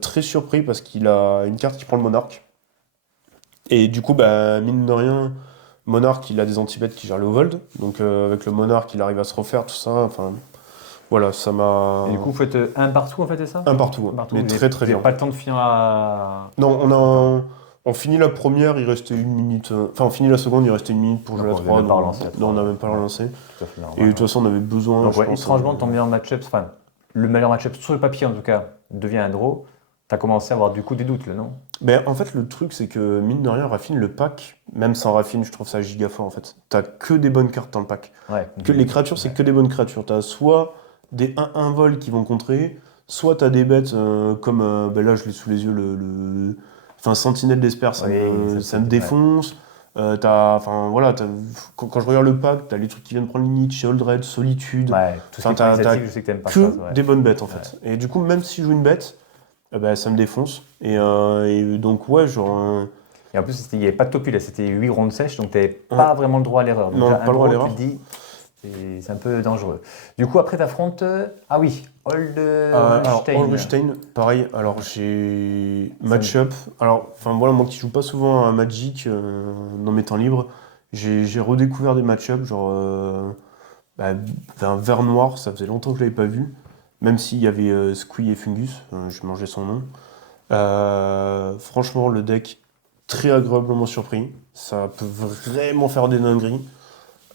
Très surpris parce qu'il a une carte qui prend le monarque. Et du coup, bah, mine de rien, monarque, il a des anti-bêtes qui gèrent le hold. Donc avec le monarque, il arrive à se refaire, tout ça. Enfin, voilà, ça m'a. Et du coup, vous faites un partout, en fait, c'est ça? Un partout, Un hein, partout, mais très très vous bien. n'avez pas le temps de finir à... Non, on finit la première, il restait 1 minute. Enfin, on finit la seconde, il restait 1 minute pour jouer la D'accord, vous avez 3. même pas relancé la Non, on 3. n'a même pas relancé. Tout à fait normal, Et de toute ouais. façon, on avait besoin, Donc, je ouais, pense. étrangement, ton meilleur match-up, enfin, le meilleur match-up sur le papier, en tout cas, devient un draw. T'as commencé à avoir du coup des doutes, là, non? Mais en fait, le truc, c'est que mine de rien, Raffine, le pack, même sans Raffine, je trouve ça giga fort en fait. T'as que des bonnes cartes dans le pack. Ouais. Que les créatures, c'est que des bonnes créatures. T'as soit des 1-1 vol qui vont contrer, soit t'as des bêtes comme. Ben là, je l'ai sous les yeux, Enfin, Sentinelle d'Esper, ça me défonce. Enfin, voilà, quand je regarde le pack, t'as les trucs qui viennent prendre limite, Sheoldred, Solitude. Ouais, tout ce qui Enfin, est t'as initiative, je sais que t'aimes pas que ça. Ouais. des bonnes bêtes en fait. Et du coup, même si je joue une bête, bah, ça me défonce. Et donc, ouais, genre. Et en plus, il n'y avait pas de topi, là, c'était 8 rondes sèches, donc t'avais Ouais. pas vraiment le droit à l'erreur. Donc, Non, déjà, pas un le droit à draw, tu l'erreur. te dis, c'est un peu dangereux. Du coup, après, t'affrontes. Ah oui, Old Alors, Stein. Ulrich-Stein, pareil. Alors, j'ai match-up. Alors, enfin, voilà, moi qui joue pas souvent à Magic dans mes temps libres, j'ai redécouvert des match-up, genre. Bah, un vert noir, ça faisait longtemps que je l'avais pas vu. Même s'il y avait Squee et Fungus, je mangeais son nom. Franchement, le deck, très agréablement surpris. Ça peut vraiment faire des dingueries.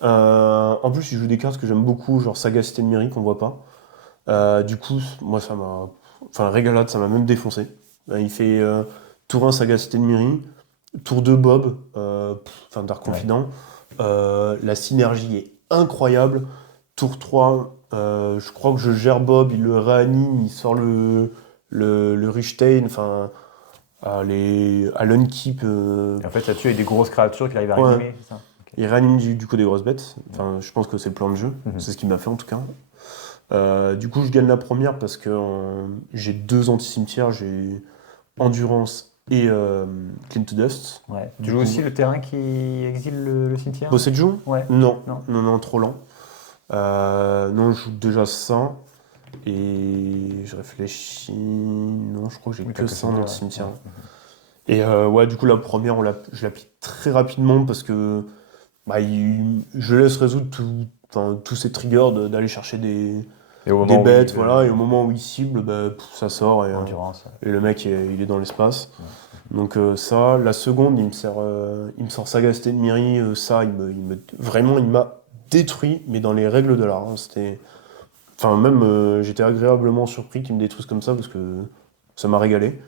En plus, il joue des cartes que j'aime beaucoup, genre Sagacité de Miri, qu'on voit pas. Du coup, moi, ça m'a. Enfin, régalade, ça m'a même défoncé. Il fait tour 1 Sagacité de Miri, tour 2 Bob, enfin Dark Ouais. Confident. La synergie est incroyable. Tour 3, je crois que je gère Bob, il le réanime, il sort le Richtein, enfin, à l'unkeep. Et en fait, là-dessus, il y a des grosses créatures qui arrivent à Ouais. réanimer, c'est ça? Ok. Il réanime du coup des grosses bêtes. Enfin, je pense que c'est le plan de jeu. Mhm. C'est ce qu'il m'a fait en tout cas. Du coup, je gagne la première parce que j'ai 2 anti-cimetières. J'ai Endurance et Clean to Dust. Ouais. Tu Du joues coup- aussi le terrain qui exile le cimetière? Bosser de joue? Ouais. Non. Non. Non, trop lent. Non, je joue déjà ça. Et je réfléchis. Non, je crois que j'ai Oui, que t'as ça ça, dans ouais. le cimetière. Ouais. Et ouais, du coup, la première, je l'applique très rapidement parce que bah, je laisse résoudre tous ces triggers d'aller chercher des Et au moment où bêtes, il voilà. veut- Et au moment où il cible, bah, ça sort Endurance. et le mec, il est dans l'espace. Donc ça, la seconde, il me sort Sagacité de Miri, ça, vraiment, il m'a détruit, mais dans les règles de l'art. Hein. Enfin, même, j'étais agréablement surpris qu'il me détruise comme ça, parce que ça m'a régalé.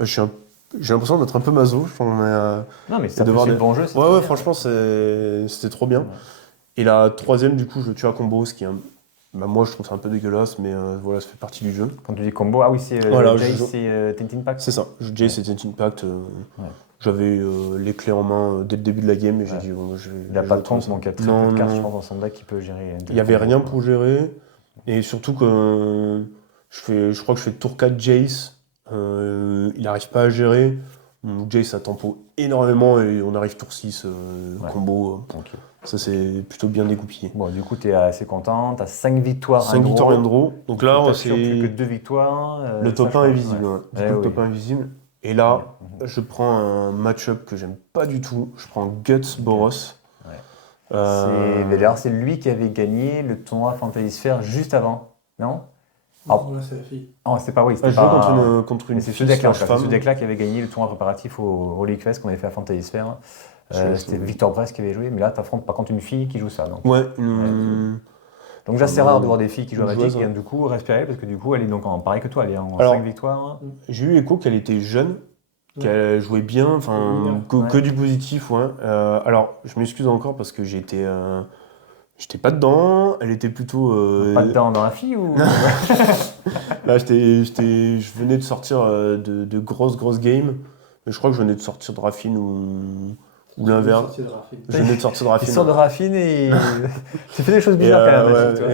J'ai l'impression d'être un peu maso, je pense, mais, Non, mais et ça de peut voir c'est des- le bon jeu, c'est Ouais, très ouais, bien. franchement, c'était trop bien. Ouais. Et la troisième, du coup, je tue à combo, ce qui est bah, moi, je trouve ça un peu dégueulasse, mais voilà, ça fait partie du jeu. Quand tu dis combo, ah oui, c'est Voilà, Jace et Tintin Pack. C'est ça. Jay, c'était Impact. Ouais. J'avais les clés en main dès le début de la game et j'ai Ouais. dit, bon, je vais. Il n'y a je pas vais de jouer comme trompe, ça. donc il y a très Non, peu de cartes, non, je non. pense, dans son deck qui peut gérer. Il n'y avait rien pour gérer. Et surtout que je crois que je fais tour 4 Jace. Il n'arrive pas à gérer. Donc Jace a tempo énormément et on arrive tour 6 Ouais. combo. Ok. Ça, c'est plutôt bien dégoupillé. Bon, du coup, tu es assez content. Tu as 5 victoires, 5 victoires et un draw. Donc là, T'as toujours plus que c'est. 2 victoires. Le top ça, 1 je est crois. visible. Ouais. Ouais. Du Eh coup, le oui. top 1 est visible. Et là, Mhm. je prends un match-up que j'aime pas du tout. Je prends Guts Boros. Ouais. Euh, Mais d'ailleurs, c'est lui qui avait gagné le tournoi Fantasy Sphere juste avant, non? Alors, Là, c'est la fille. oh, c'était pas, oui, Ah, c'était je jouais pas... contre une C'est ce fille deck-là, en slash fait. C'est ce femme. deck-là qui avait gagné le tournoi préparatif au League Fest qu'on avait fait à Fantasy Sphere. Je C'était sais. Victor Brest qui avait joué, mais là, t'affrontes par contre une fille qui joue ça. Donc, Ouais, donc là, c'est rare de voir des filles qui jouent à une Magic, joueuse, et ouais. du coup, respirer, parce que du coup, elle est donc pareil que toi, elle est en Alors, 5 victoires. j'ai eu écho qu'elle était jeune, qu'elle jouait bien, enfin, Mineur. que Ouais. du positif, ouais. Alors, je m'excuse encore parce que j'étais pas dedans, elle était plutôt... Pas dedans dans la fille ou... Là, je venais de sortir de grosses games, mais je crois que je venais de sortir de Raffine ou l'inverse. Sorti de Raffine. Je venais de sortir de Il Raffine. sort de Raffine et tu fais des choses Et, bizarres quand même, ouais, Magic, toi.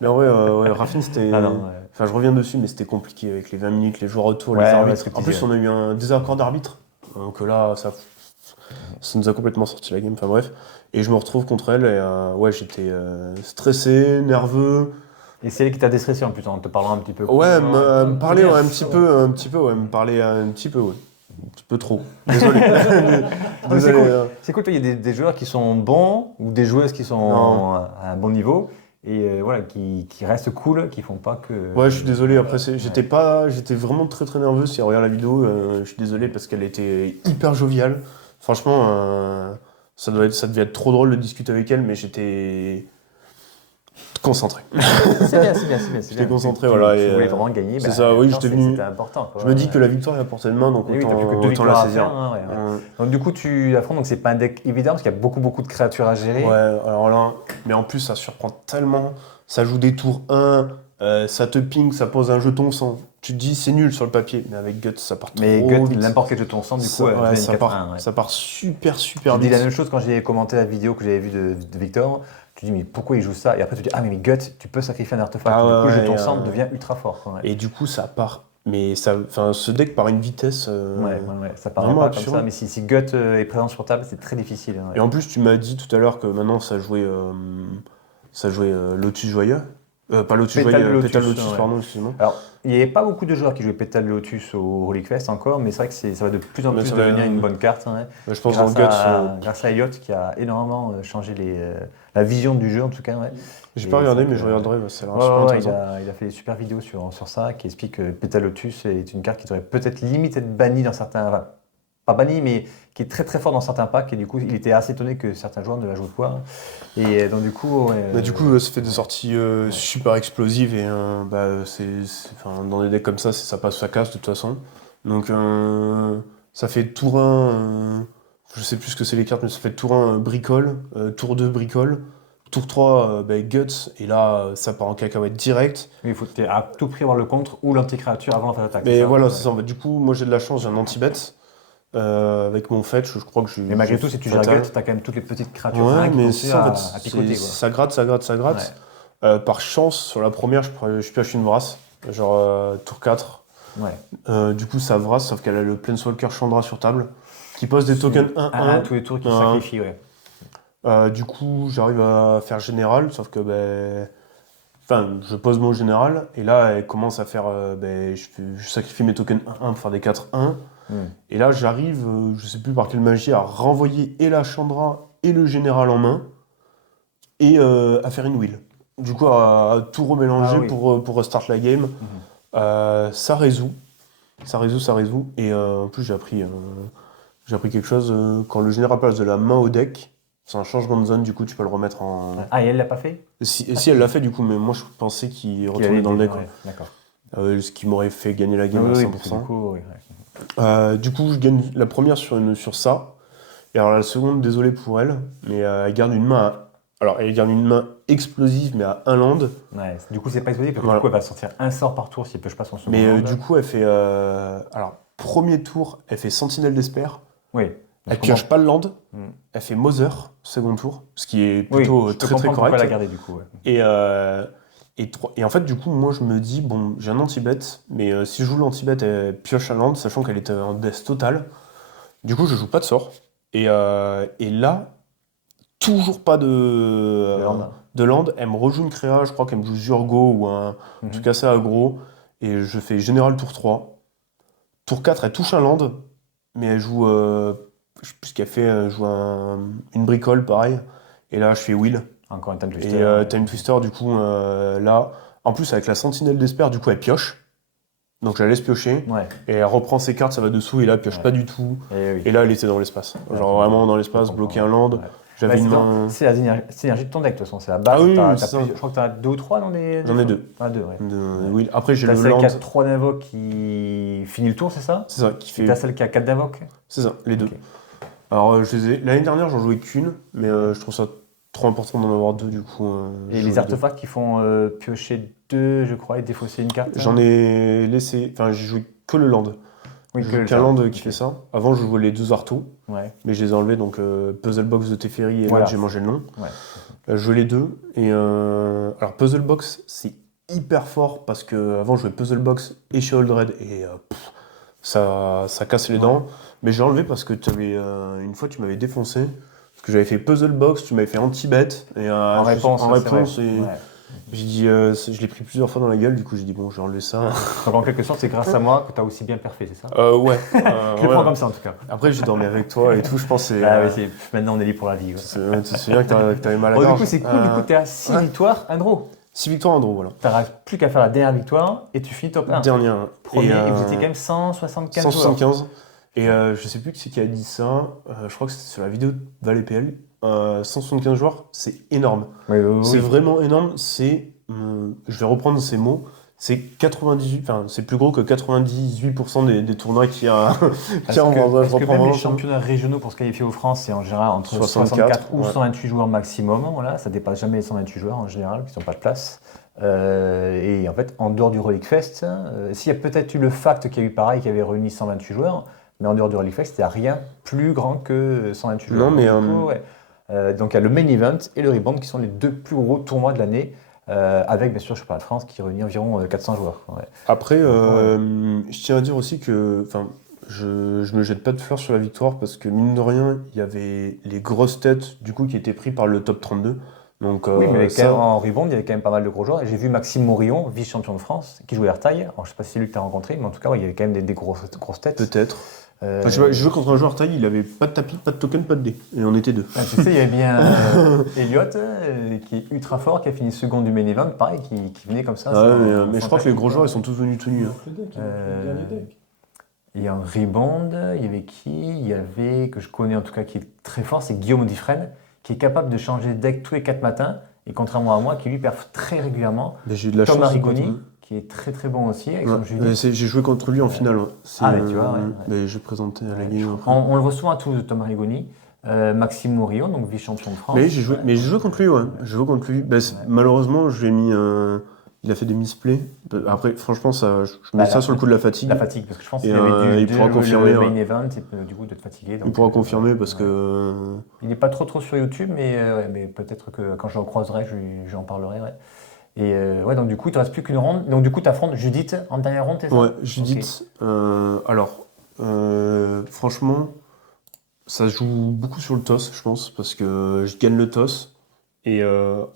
mais en vrai, ouais, Raffine, c'était... Ah non, ouais. Enfin, je reviens dessus, mais c'était compliqué avec les 20 minutes, les joueurs autour, Ouais, les ouais, arbitres. ce que tu En plus, disais. on a eu un désaccord d'arbitre. Donc là, ça nous a complètement sorti la game. Enfin bref. Et je me retrouve contre elle et ouais, j'étais stressé, nerveux. Et c'est elle qui t'a déstressé en plus en te parlant un petit peu. Ouais, me parler bien, ouais, un ça petit peu, ouais, me parler un petit peu, ouais. Un petit peu trop. Désolé. Mais c'est Désolé. cool. C'est cool, toi, il y a des joueurs qui sont bons ou des joueuses qui sont Non. à un bon niveau et voilà, qui restent cool, qui font pas que. Ouais, je suis désolé. Après, j'étais vraiment très nerveux. Si on regarde la vidéo, je suis désolé parce qu'elle était hyper joviale. Franchement, ça devait être trop drôle de discuter avec elle, mais j'étais concentré. C'est bien, c'est bien, c'est bien. J'étais concentré, Tu voilà. Tu et, voulais vraiment gagner. c'est bah, ça, oui, attends, j'étais venu. C'était important, quoi. Je me dis que la victoire est à portée de main, donc Et oui, t'as plus que 2 autant la victoires à saisir. faire, hein, ouais. Ouais. Donc du coup, tu affrontes, donc c'est pas un deck évident parce qu'il y a beaucoup de créatures à gérer. Ouais, alors là, mais en plus, ça surprend tellement. Ça joue des tours 1, ça te ping, ça pose un jeton sans. Tu te dis, c'est nul sur le papier, mais avec Guts, ça part Mais trop Gut, vite. n'importe quel jeton sang, du Ça, coup, ouais, devient ça 4-1, part, ouais. ça part super Je dis vite. la même chose quand j'ai commenté la vidéo que j'avais vue de Victor. Tu dis, mais pourquoi il joue ça? Et après, tu dis, ah, mais Gut, tu peux sacrifier un artefact. Ah du coup, le ouais, jeton et, sang devient ultra fort, quoi, ouais. Et du coup, ça part. Mais ça, enfin, ce deck part à une vitesse. Ouais. Ça paraît vraiment pas comme absurde. ça, mais si Gut est présent sur table, c'est très difficile, hein, ouais. Et en plus, tu m'as dit tout à l'heure que maintenant ça jouait Lotus Joyeux. Pas Lotus Pétale Joyeux, Lotus, Pétale Lotus, ouais. pardon, excuse-moi. Alors, il n'y avait pas beaucoup de joueurs qui jouaient Pétale Lotus au League Fest encore, mais c'est vrai que ça va de plus en Mais plus ça va, devenir une bonne carte, hein, Je pense dans grâce Guts. grâce à Elliot qui a énormément changé la vision du jeu, en tout cas, ouais. J'ai Et pas regardé, c'est mais que- je regarderai, ça a l'air Ouais, super ouais, intéressant. il a fait des super vidéos sur ça qui explique que Pétale Lotus est une carte qui devrait peut-être limite être bannie dans certains. Enfin, pas bannie, mais qui est très fort dans certains packs. Et du coup, il était assez étonné que certains joueurs ne la jouent pas. Et donc, du coup. Ouais, Bah, du coup, ça fait des sorties super explosives et bah, enfin, dans des decks comme ça passe ou ça casse de toute façon. Donc ça fait tour 1, je sais plus ce que c'est les cartes, mais ça fait tour 1 bricole, tour 2 bricole, tour 3 bah, guts, et là ça part en cacahuète direct. il faut à tout prix avoir le contre ou l'anti-créature avant la phase d'attaque. Mais ça, voilà, ouais. c'est ça. Bah, du coup, moi j'ai de la chance, j'ai un anti-bet avec mon fetch, je crois que j'ai. Mais malgré tout, si tu gères fatal. Gut, t'as quand même toutes les petites créatures Ouais, qui mais continuent ça, en à fait, picoter, quoi. ça gratte. Par chance, sur la première, je pioche une vrasse, genre tour 4. Ouais. Du coup, ça vrasse, sauf qu'elle a le Planeswalker Chandra sur table, qui pose des tokens 1-1. Tous les tours qui Ouais. sacrifient, ouais. Du coup, j'arrive à faire général, sauf que ben, enfin, je pose mon général, et là, elle commence à faire. Ben, je sacrifie mes tokens 1-1 pour faire des 4-1. Et là, j'arrive, je sais plus par quelle magie, à renvoyer et la Chandra et le général en main, et à faire une wheel. Du coup, à tout remélanger Ah oui. pour restart la game. Ça résout. Et en plus, j'ai appris quelque chose. Quand le général passe de la main au deck, c'est un changement de zone, du coup, tu peux le remettre en. Ah, et elle l'a pas fait? Si elle l'a fait, du coup, mais moi, je pensais qu'il Qu'il retournait allait dans le deck. ouais, d'accord. Ce qui m'aurait fait gagner la game à Oui, 100%. parce que du coup, oui, ouais. Du coup, je gagne la première sur ça. Et alors la seconde, désolé pour elle, mais elle garde une main alors elle garde une main explosive, mais à un land. Ouais, du coup, c'est pas explosif, parce que Voilà. du coup, elle va sortir un sort par tour si elle pioche pas son second Mais land. du coup, elle fait... alors, premier tour, elle fait Sentinelle d'Esper. Oui. Elle pioche pas le land. Mm. Elle fait Mother, second tour, ce qui est Oui, plutôt je peux très comprendre pourquoi correct. la garder, du coup. Ouais. Et en fait, du coup, moi, je me dis, bon, j'ai un anti-bet, mais si je joue l'anti-bet, elle pioche un land, sachant qu'elle est en death total. Du coup, je joue pas de sort. Et là, toujours pas de land. Elle me rejoue une créa, je crois qu'elle me joue Zurgo ou un truc assez aggro. Et je fais général tour 3. Tour 4, elle touche un land, mais elle joue, je sais plus ce qu'elle fait, elle joue une bricole, pareil. Et là, je fais wheel. Encore un time twister. Et Time Twister, du coup, là, En plus, avec la sentinelle d'Esper, du coup, elle pioche. Donc je la laisse piocher. Ouais. Et elle reprend ses cartes, ça va dessous, et là, elle pioche pas du tout. Et oui. Et là, elle était dans l'espace. Ouais, Genre vraiment dans l'espace, bloquer un land. Ouais. J'avais une Ouais, main. c'est la synergie de ton deck, de toute façon. C'est la base. Ah oui, T'as c'est ça. je crois que tu as 2 ou 3 dans les. J'en ai 2. Ah, 2, ouais. Oui. Après, j'ai T'as le celle land. qui a 3 d'invoque qui finit le tour, c'est ça? C'est ça, qui Et fait. t'as celle qui a 4 d'invoque? C'est ça, les deux. Ok. Alors, l'année dernière, j'en jouais qu'une, mais je trouve ça trop important d'en avoir 2, du coup. Et je les joue artefacts qui font piocher 2, je crois, et défausser une carte? J'en ai laissé. Enfin, j'ai joué que le land. Oui, Je que joue qu'un land qui ok. fait ça. Avant, je jouais les 2 artos, Ouais. mais je les ai enlevés, donc Puzzle Box de Teferi, et Voilà. là, j'ai mangé le nom. Ouais. Je jouais les 2. Et alors, Puzzle Box, c'est hyper fort parce que avant je jouais Puzzle Box et chez Oldred, et ça casse les dents. Mais j'ai enlevé parce que une fois, tu m'avais défoncé. Parce que j'avais fait Puzzle Box, tu m'avais fait anti-bet. Et En réponse, et ouais. j'ai dit, je l'ai pris plusieurs fois dans la gueule, du coup j'ai dit, bon, j'ai enlevé ça. Donc en quelque sorte, c'est grâce à moi que tu as aussi bien perfait, c'est ça? Ouais. Je le ouais. prends comme ça en tout cas. Après, j'ai dormi avec toi et tout, je pense. Ah, oui, maintenant on est libre pour la vie. Ouais. Tu te souviens que t'avais mal à la Bon, du gorge. coup, c'est cool, du coup, tu es à 6 victoires, un draw. 6 victoires en draw, voilà. Tu n'auras plus qu'à faire la dernière victoire et tu finis top 1. Dernière. Premier, et vous étiez quand même 175 joueurs. 175. Et je sais plus qui c'est qui a dit ça. Je crois que c'était sur la vidéo de Val et PL. 175 joueurs, c'est énorme. Oui, C'est vraiment énorme. Je vais reprendre ces mots. C'est 98, enfin c'est plus gros que 98% des tournois qu'il y a. Parce que même les championnats régionaux pour se qualifier aux France, c'est en général entre 64 ou 128 joueurs maximum. Voilà, ça dépasse jamais les 128 joueurs en général, qui n'ont pas de place. Et en fait, en dehors du Relic Fest, s'il y a peut-être eu le fact qu'il y a eu pareil, qui avait réuni 128 joueurs, mais en dehors du Relic Fest, il n'y a rien plus grand que 128 joueurs. Non, mais donc il y a le Main Event et le Rebound qui sont les 2 plus gros tournois de l'année. Avec bien sûr le championnat de France qui réunit environ 400 joueurs. Ouais. Après, je tiens à dire aussi que je me jette pas de fleurs sur la victoire parce que mine de rien, il y avait les grosses têtes du coup qui étaient pris par le top 32. Donc, oui, mais en rebound, il y avait quand même pas mal de gros joueurs. Et j'ai vu Maxime Morillon, vice-champion de France, qui jouait Airtail. Alors, je ne sais pas si c'est lui que tu as rencontré, mais en tout cas, ouais, il y avait quand même des grosses têtes. Peut-être. Je jouais contre un joueur taille, il avait pas de tapis, pas de token, pas de dé. Et on était 2. Ah, tu sais, il y avait bien Elliot, qui est ultra fort, qui a fini second du main event, pareil, qui venait comme ça. Mais je crois que les gros joueurs, ils sont tous venus tout nus. Il y a un rebound, il y avait qui? Il y avait, que je connais en tout cas, qui est très fort, c'est Guillaume Diffren, qui est capable de changer de deck tous les 4 matins, et contrairement à moi, qui lui perd très régulièrement. J'ai eu de la Tom chance. Arrigoni, qui est très très bon aussi. Avec j'ai joué contre lui en finale. Mais tu vois, mais j'ai présenté à la game. On le voit souvent à Toulouse, Tom Arrigoni. Maxime Morillon, donc vice-champion de France. Mais j'ai joué contre lui, ouais. J'ai joué contre lui. Malheureusement, je lui ai mis il a fait des misplays. Après, franchement, je mets ça sur le coup de la fatigue. La fatigue, parce que je pense qu'il avait il pourra confirmer. Le main event, et du coup, d'être fatigué. Donc, il pourra confirmer parce que... Il n'est pas trop sur YouTube, mais peut-être que quand je le recroiserai, j'en parlerai. Ouais. Et donc du coup, il ne te reste plus qu'une ronde. Donc du coup, tu affrontes Judith en dernière ronde, c'est ça? Ouais, Judith. Okay. Franchement, ça se joue beaucoup sur le toss, je pense, parce que je gagne le toss et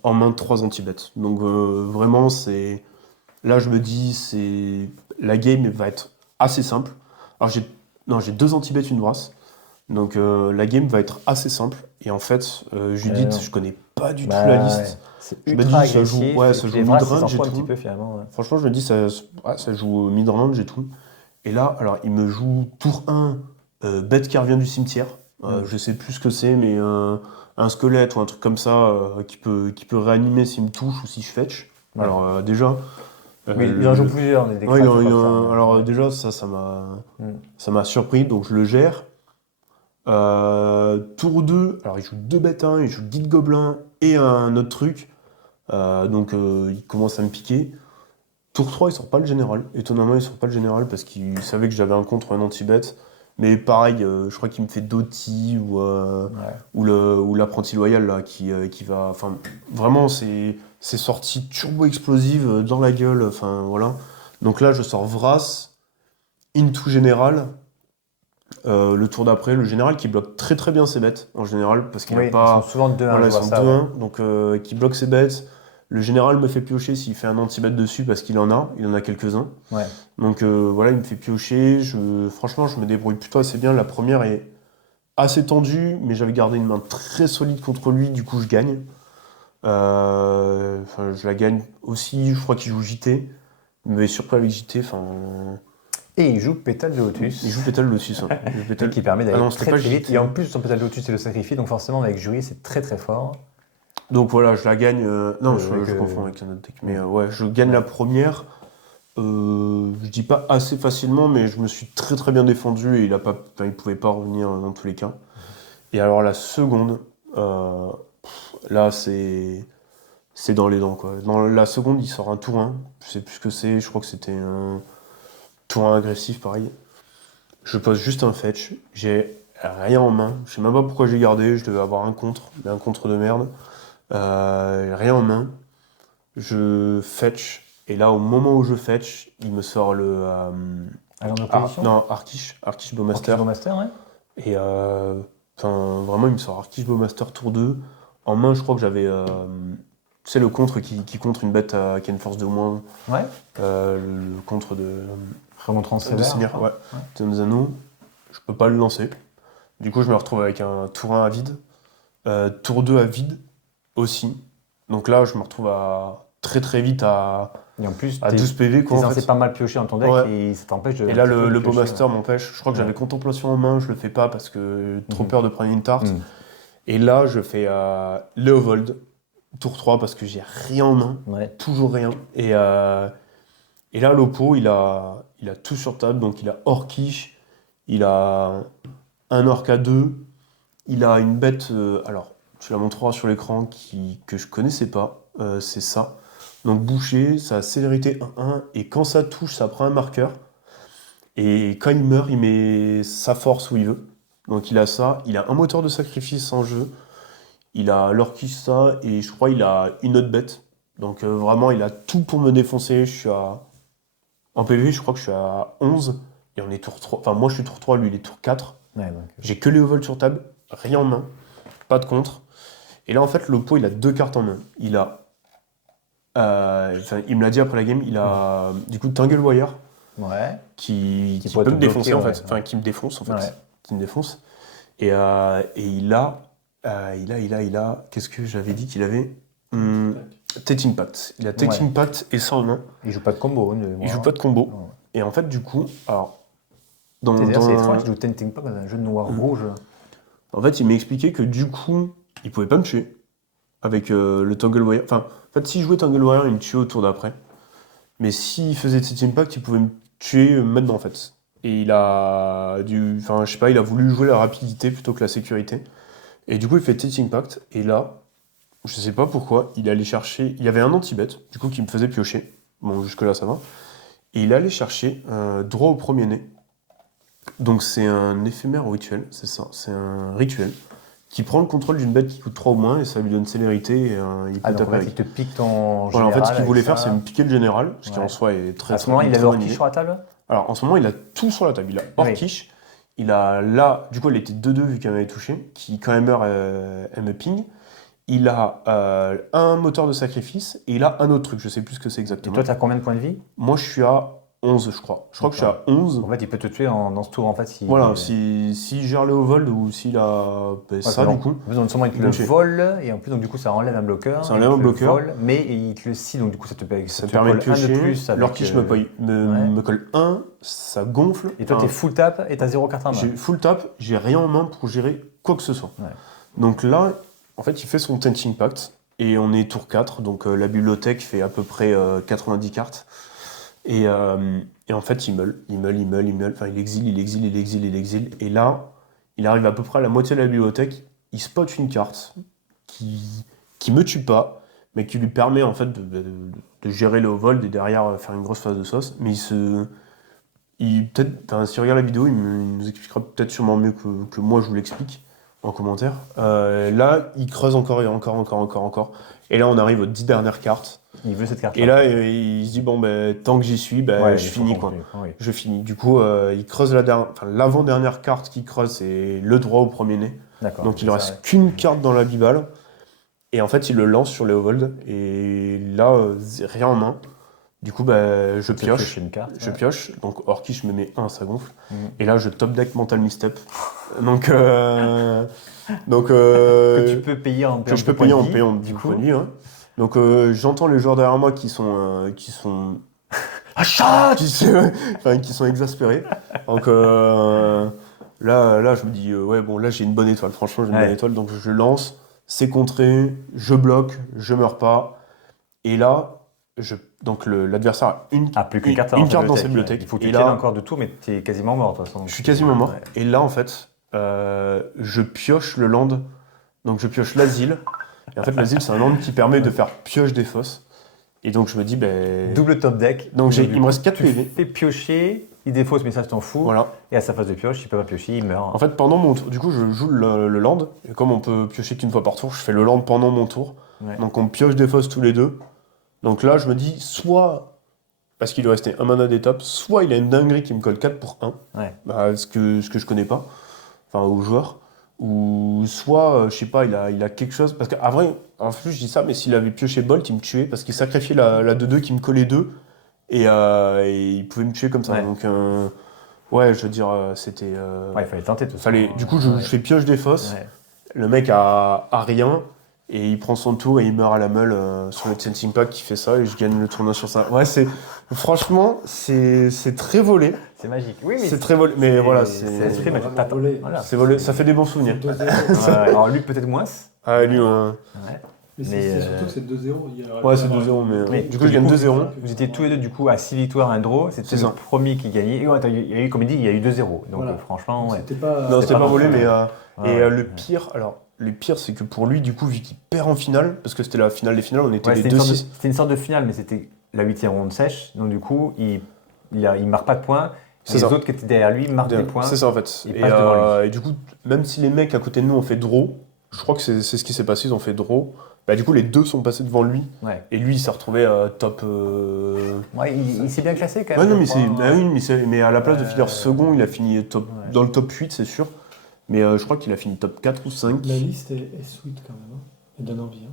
en main 3 anti-bet. Donc vraiment, là, je me dis, la game va être assez simple. Alors j'ai 2 anti-bet, une brasse. Donc la game va être assez simple. Et en fait, Judith, je connais pas du tout la liste. Je me dis, ça joue mid-range et tout. Peu, finalement, ouais. Franchement, je me dis, ça joue mid-range et tout. Et là, alors, il me joue tour 1, bête qui revient du cimetière. Je sais plus ce que c'est, mais un squelette ou un truc comme ça qui peut réanimer s'il me touche ou si je fetch. Ouais. Alors, déjà. Mais il en joue plusieurs. Alors, déjà, ça m'a surpris, donc je le gère. Tour 2, alors il joue 2 bêtes 1, il joue Guide Gobelin et un autre truc. Donc il commence à me piquer. Tour 3, il sort pas le général. Étonnamment, il sort pas le général parce qu'il savait que j'avais un contre un anti-bet. Mais pareil, je crois qu'il me fait Doty ou l'apprenti loyal là, qui va. Enfin, vraiment, c'est sorti turbo explosive dans la gueule. Enfin, voilà. Donc là, je sors Vras, into général. Le tour d'après, le général qui bloque très très bien ses bêtes en général parce qu'il n'a pas. Ils sont souvent 2-1. Ils sont 2-1, donc qui bloque ses bêtes. Le général me fait piocher s'il fait un anti-bet dessus parce qu'il en a quelques-uns. Ouais. Donc voilà, il me fait piocher. Franchement, je me débrouille plutôt assez bien. La première est assez tendue, mais j'avais gardé une main très solide contre lui, du coup je gagne. Je la gagne aussi, je crois qu'il joue JT, mais surtout avec JT, Et il joue Pétale de Lotus. il joue Pétale Lotus. Hein. Il joue Pétale... Qui permet d'aller non, c'était très pas très vite. JT. Et en plus, son Pétale de Lotus, c'est le sacrifice, donc forcément, avec Jouer, c'est très très fort. Donc voilà, je la gagne. Non, je que- confonds avec un autre deck. Mais ouais, je gagne la première. Je dis pas assez facilement, mais je me suis très très bien défendu et il pouvait pas revenir dans tous les cas. Et alors la seconde, là c'est dans les dents quoi. Dans la seconde, il sort un tour 1. Je sais plus ce que c'est. Je crois que c'était un tour 1 agressif, pareil. Je pose juste un fetch. J'ai rien en main. Je sais même pas pourquoi j'ai gardé. Je devais avoir un contre, mais un contre de merde. Rien en main. Je fetch. Et là, au moment où je fetch, il me sort le. Alors, en opposition non, Arkish Bowmaster. Master, ouais. Et vraiment, il me sort Arkish Bowmaster tour 2. En main, je crois que j'avais. Tu sais, le contre qui contre une bête qui a une force de moins. Ouais. Le contre de. Remontrant De sévère. Seigneur, ouais. Tanzano. Je peux pas le lancer. Du coup, je me retrouve avec un tour 1 à vide. Tour 2 à vide aussi. Donc là, je me retrouve très très vite à Et en plus, 12 PV. Quoi, en fait. c'est pas mal pioché dans ton deck Ouais. et ça t'empêche de. Et là, le piocher, Bowmaster m'empêche. Je crois que Ouais. j'avais contemplation en main, je le fais pas parce que trop Mhm. peur de prendre une tarte. Mhm. Et là, je fais Léovold, tour 3 parce que j'ai rien en main, Ouais. toujours rien. Et là, l'Oppo, il a tout sur table. Donc, il a Orkish, il a un Orc à 2, il a une bête. Alors, tu la montreras sur l'écran que je connaissais pas. C'est ça. Donc, boucher, ça a célérité 1-1. Et quand ça touche, ça prend un marqueur. Et quand il meurt, il met sa force où il veut. Donc, il a ça. Il a un moteur de sacrifice en jeu. Il a l'Orkish ça. Et je crois qu'il a une autre bête. Donc, vraiment, il a tout pour me défoncer. En PV, je crois que je suis à 11. Et on est tour 3. Enfin, moi, je suis tour 3, lui, il est tour 4. Ouais, donc, J'ai que les overvolts sur table, rien en main, pas de contre. Et là, en fait, l'Oppo, il a deux cartes en main. Il a. Il me l'a dit après la game, il a du coup Tangle Wire ouais. qui pourrait peut te me défoncer bloquer, en fait. ouais. Enfin, qui me défonce en fait. Ouais. Qui me défonce. Et il a. Qu'est-ce que j'avais dit qu'il avait Taking Pact. Il a Taking Pact et ça en main. Il joue pas de combo. Il joue pas de combo. Non. Et en fait, du coup, alors. C'est étrange, il joue Tenting Pact dans un jeu de noir-rouge. En fait, il m'a expliqué que du coup, il pouvait pas me tuer avec le Tangle Wire. Enfin, en fait, s'il jouait Tangle Wire, il me tuait au tour d'après. Mais s'il faisait cet impact, il pouvait me tuer maintenant, en fait. Et il a enfin, je sais pas, il a voulu jouer la rapidité plutôt que la sécurité. Et du coup, il fait Tether Impact. Et là, je sais pas pourquoi, il allait chercher. Il y avait un anti-bet, du coup, qui me faisait piocher. Bon, jusque-là, ça va. Et il allait chercher droit au premier nez. Donc c'est un éphémère rituel, c'est ça, c'est un rituel qui prend le contrôle d'une bête qui coûte 3 ou moins et ça lui donne célérité et il peut Donc en taper fait, avec. il te pique ton Voilà, général. en fait, ce qu'il voulait avec faire, ça. c'est me piquer le général, ce qui Ouais. en soi est très À ce moment, il très avait bonne Orkish idée. sur la table. Alors en ce moment, il a tout sur la table. Il a Orkish, il a là, du coup, elle était 2-2 vu qu'elle m'avait touché, qui quand elle meurt, elle me ping. Il a un moteur de sacrifice et il a un autre truc, je sais plus ce que c'est Et exactement. toi, tu as combien de points de vie? Moi, je suis à 11, je crois. Je crois que je suis à 11. En fait, il peut te tuer dans ce tour. En fait, si Voilà, s'il gère le Ovold ou s'il a ça, du coup. Non seulement il te le vole, et en plus, donc, du coup, ça enlève un bloqueur. Ça enlève un bloqueur. Vole, mais il te le scie, donc du coup, ça te Ça te permet de colle un piocher. de plus. L'Orkish me colle 1, ça gonfle. Et toi, t'es full tap et t'as 0 carte en main. J'ai full tap, j'ai rien en main pour gérer quoi que ce soit. Ouais. Donc là, en fait, il fait son Tenching Pact. Et on est tour 4, donc la bibliothèque fait à peu près 90 cartes. Et en fait, il meule. Enfin, il exile. Et là, il arrive à peu près à la moitié de la bibliothèque. Il spot une carte qui me tue pas, mais qui lui permet en fait de gérer le Ovold et derrière faire une grosse phase de sauce. Mais peut-être, si tu regardes la vidéo, il nous expliquera peut-être sûrement mieux que moi je vous l'explique en commentaire. Là, il creuse encore et encore. Et là, on arrive aux 10 dernières cartes. Il veut cette carte. Et là, il se dit, bon, tant que j'y suis, je finis, quoi. Oui. Je finis. Du coup, il creuse l'avant-dernière carte qu'il creuse, c'est le droit au premier nez. D'accord. Donc, il ne reste qu'une carte dans la bibale. Et en fait, il le lance sur Léovold. Et là, rien en main. Du coup, bah, je pioche. Une carte, Je ouais. pioche. Donc, Orki, je me mets 1, ça gonfle. Mhm. Et là, je top deck Mental Misstep. Donc, Que tu peux payer en que je peux points de payer en vie, payant du coup. de vie. Hein. Donc, j'entends les joueurs derrière moi qui sont Achat qui sont exaspérés. Donc, là, je me dis, ouais, bon, là, j'ai une bonne étoile. Franchement, j'ai une bonne étoile. Donc, je lance, c'est contré, je bloque, je meurs pas. Et là, donc l'adversaire a plus qu'une carte, une carte dans sa bibliothèque. Il faut que tu Et tiennes là, encore de tout, mais tu es quasiment mort, de toute façon. je suis quasiment mort. Ouais. Et là, en fait, je pioche le land. Donc, je pioche l'asile. Et en fait, l'asile, c'est un land qui permet de faire pioche des fosses. Et donc, je me dis, ben. Double top deck. Donc, il me reste 4 tu PV. fais piocher, il défausse, mais ça, je t'en fous. Voilà. Et à sa phase de pioche, il peut pas piocher, il meurt. En fait, pendant mon tour, du coup, je joue le land. Et comme on peut piocher qu'une fois par tour, je fais le land pendant mon tour. Ouais. Donc, on pioche des fosses tous les deux. Donc là, je me dis, soit parce qu'il lui restait un mana d'étape, soit il a une dinguerie qui me colle 4 pour 1. Ouais. Bah, ce que je connais pas. Enfin, aux joueurs. Ou soit, je sais pas, il a quelque chose. Parce qu'à vrai, en plus, je dis ça, mais s'il avait pioché Bolt, il me tuait. Parce qu'il sacrifiait la 2-2 qui me collait 2. Et il pouvait me tuer comme ça. Ouais. Donc, ouais, je veux dire, c'était. Ouais, il fallait tenter tout ça. Du coup, je fais pioche des fosses. Ouais. Le mec a rien. Et il prend son tour et il meurt à la meule sur le Tensei Impact qui fait ça. Et je gagne le tournoi sur ça. Ouais, franchement, c'est très volé. C'est magique. Oui, mais C'est très volé. Mais voilà, c'est c'est. l'esprit magique. T'attends. Voilà. C'est volé, ça fait des bons souvenirs. Ouais, ouais. Alors lui, peut-être moins. Ah, lui, Ouais. Mais Mais, c'est surtout que c'est 2-0. ouais, c'est 2-0, mais Oui. du coup, je gagne 2-0. Vous étiez tous les deux du coup à 6 victoires, 1 draw. C'était C'est le ça. premier qui gagnait. Et ouais, il y a eu, comme il dit, il y a eu 2-0. Donc Voilà. franchement, ouais. C'était pas. Non, c'était pas volé, mais. Ouais. Le pire, c'est que pour lui, du coup, vu qu'il perd en finale, parce que c'était la finale des finales, on était Ouais, les c'était une 2-6. c'était une sorte de finale, mais c'était la 8e ronde sèche. Donc du coup, il marque pas de points. C'est Les ça. autres qui étaient derrière lui marquent des points. C'est ça, en fait. Il passe devant lui. Et du coup, même si les mecs à côté de nous ont fait draw, je crois que c'est ce qui s'est passé, ils ont fait draw. Bah, du coup, les deux sont passés devant lui. Ouais. Et lui, il s'est retrouvé top. Ouais, il s'est bien classé quand Ouais, même. non, je crois. mais à la place de finir second, il a fini top, Ouais. dans le top 8, c'est sûr. Mais je crois qu'il a fini top 4 ou 5. La liste est sweet quand même. Hein. Elle donne envie. Hein.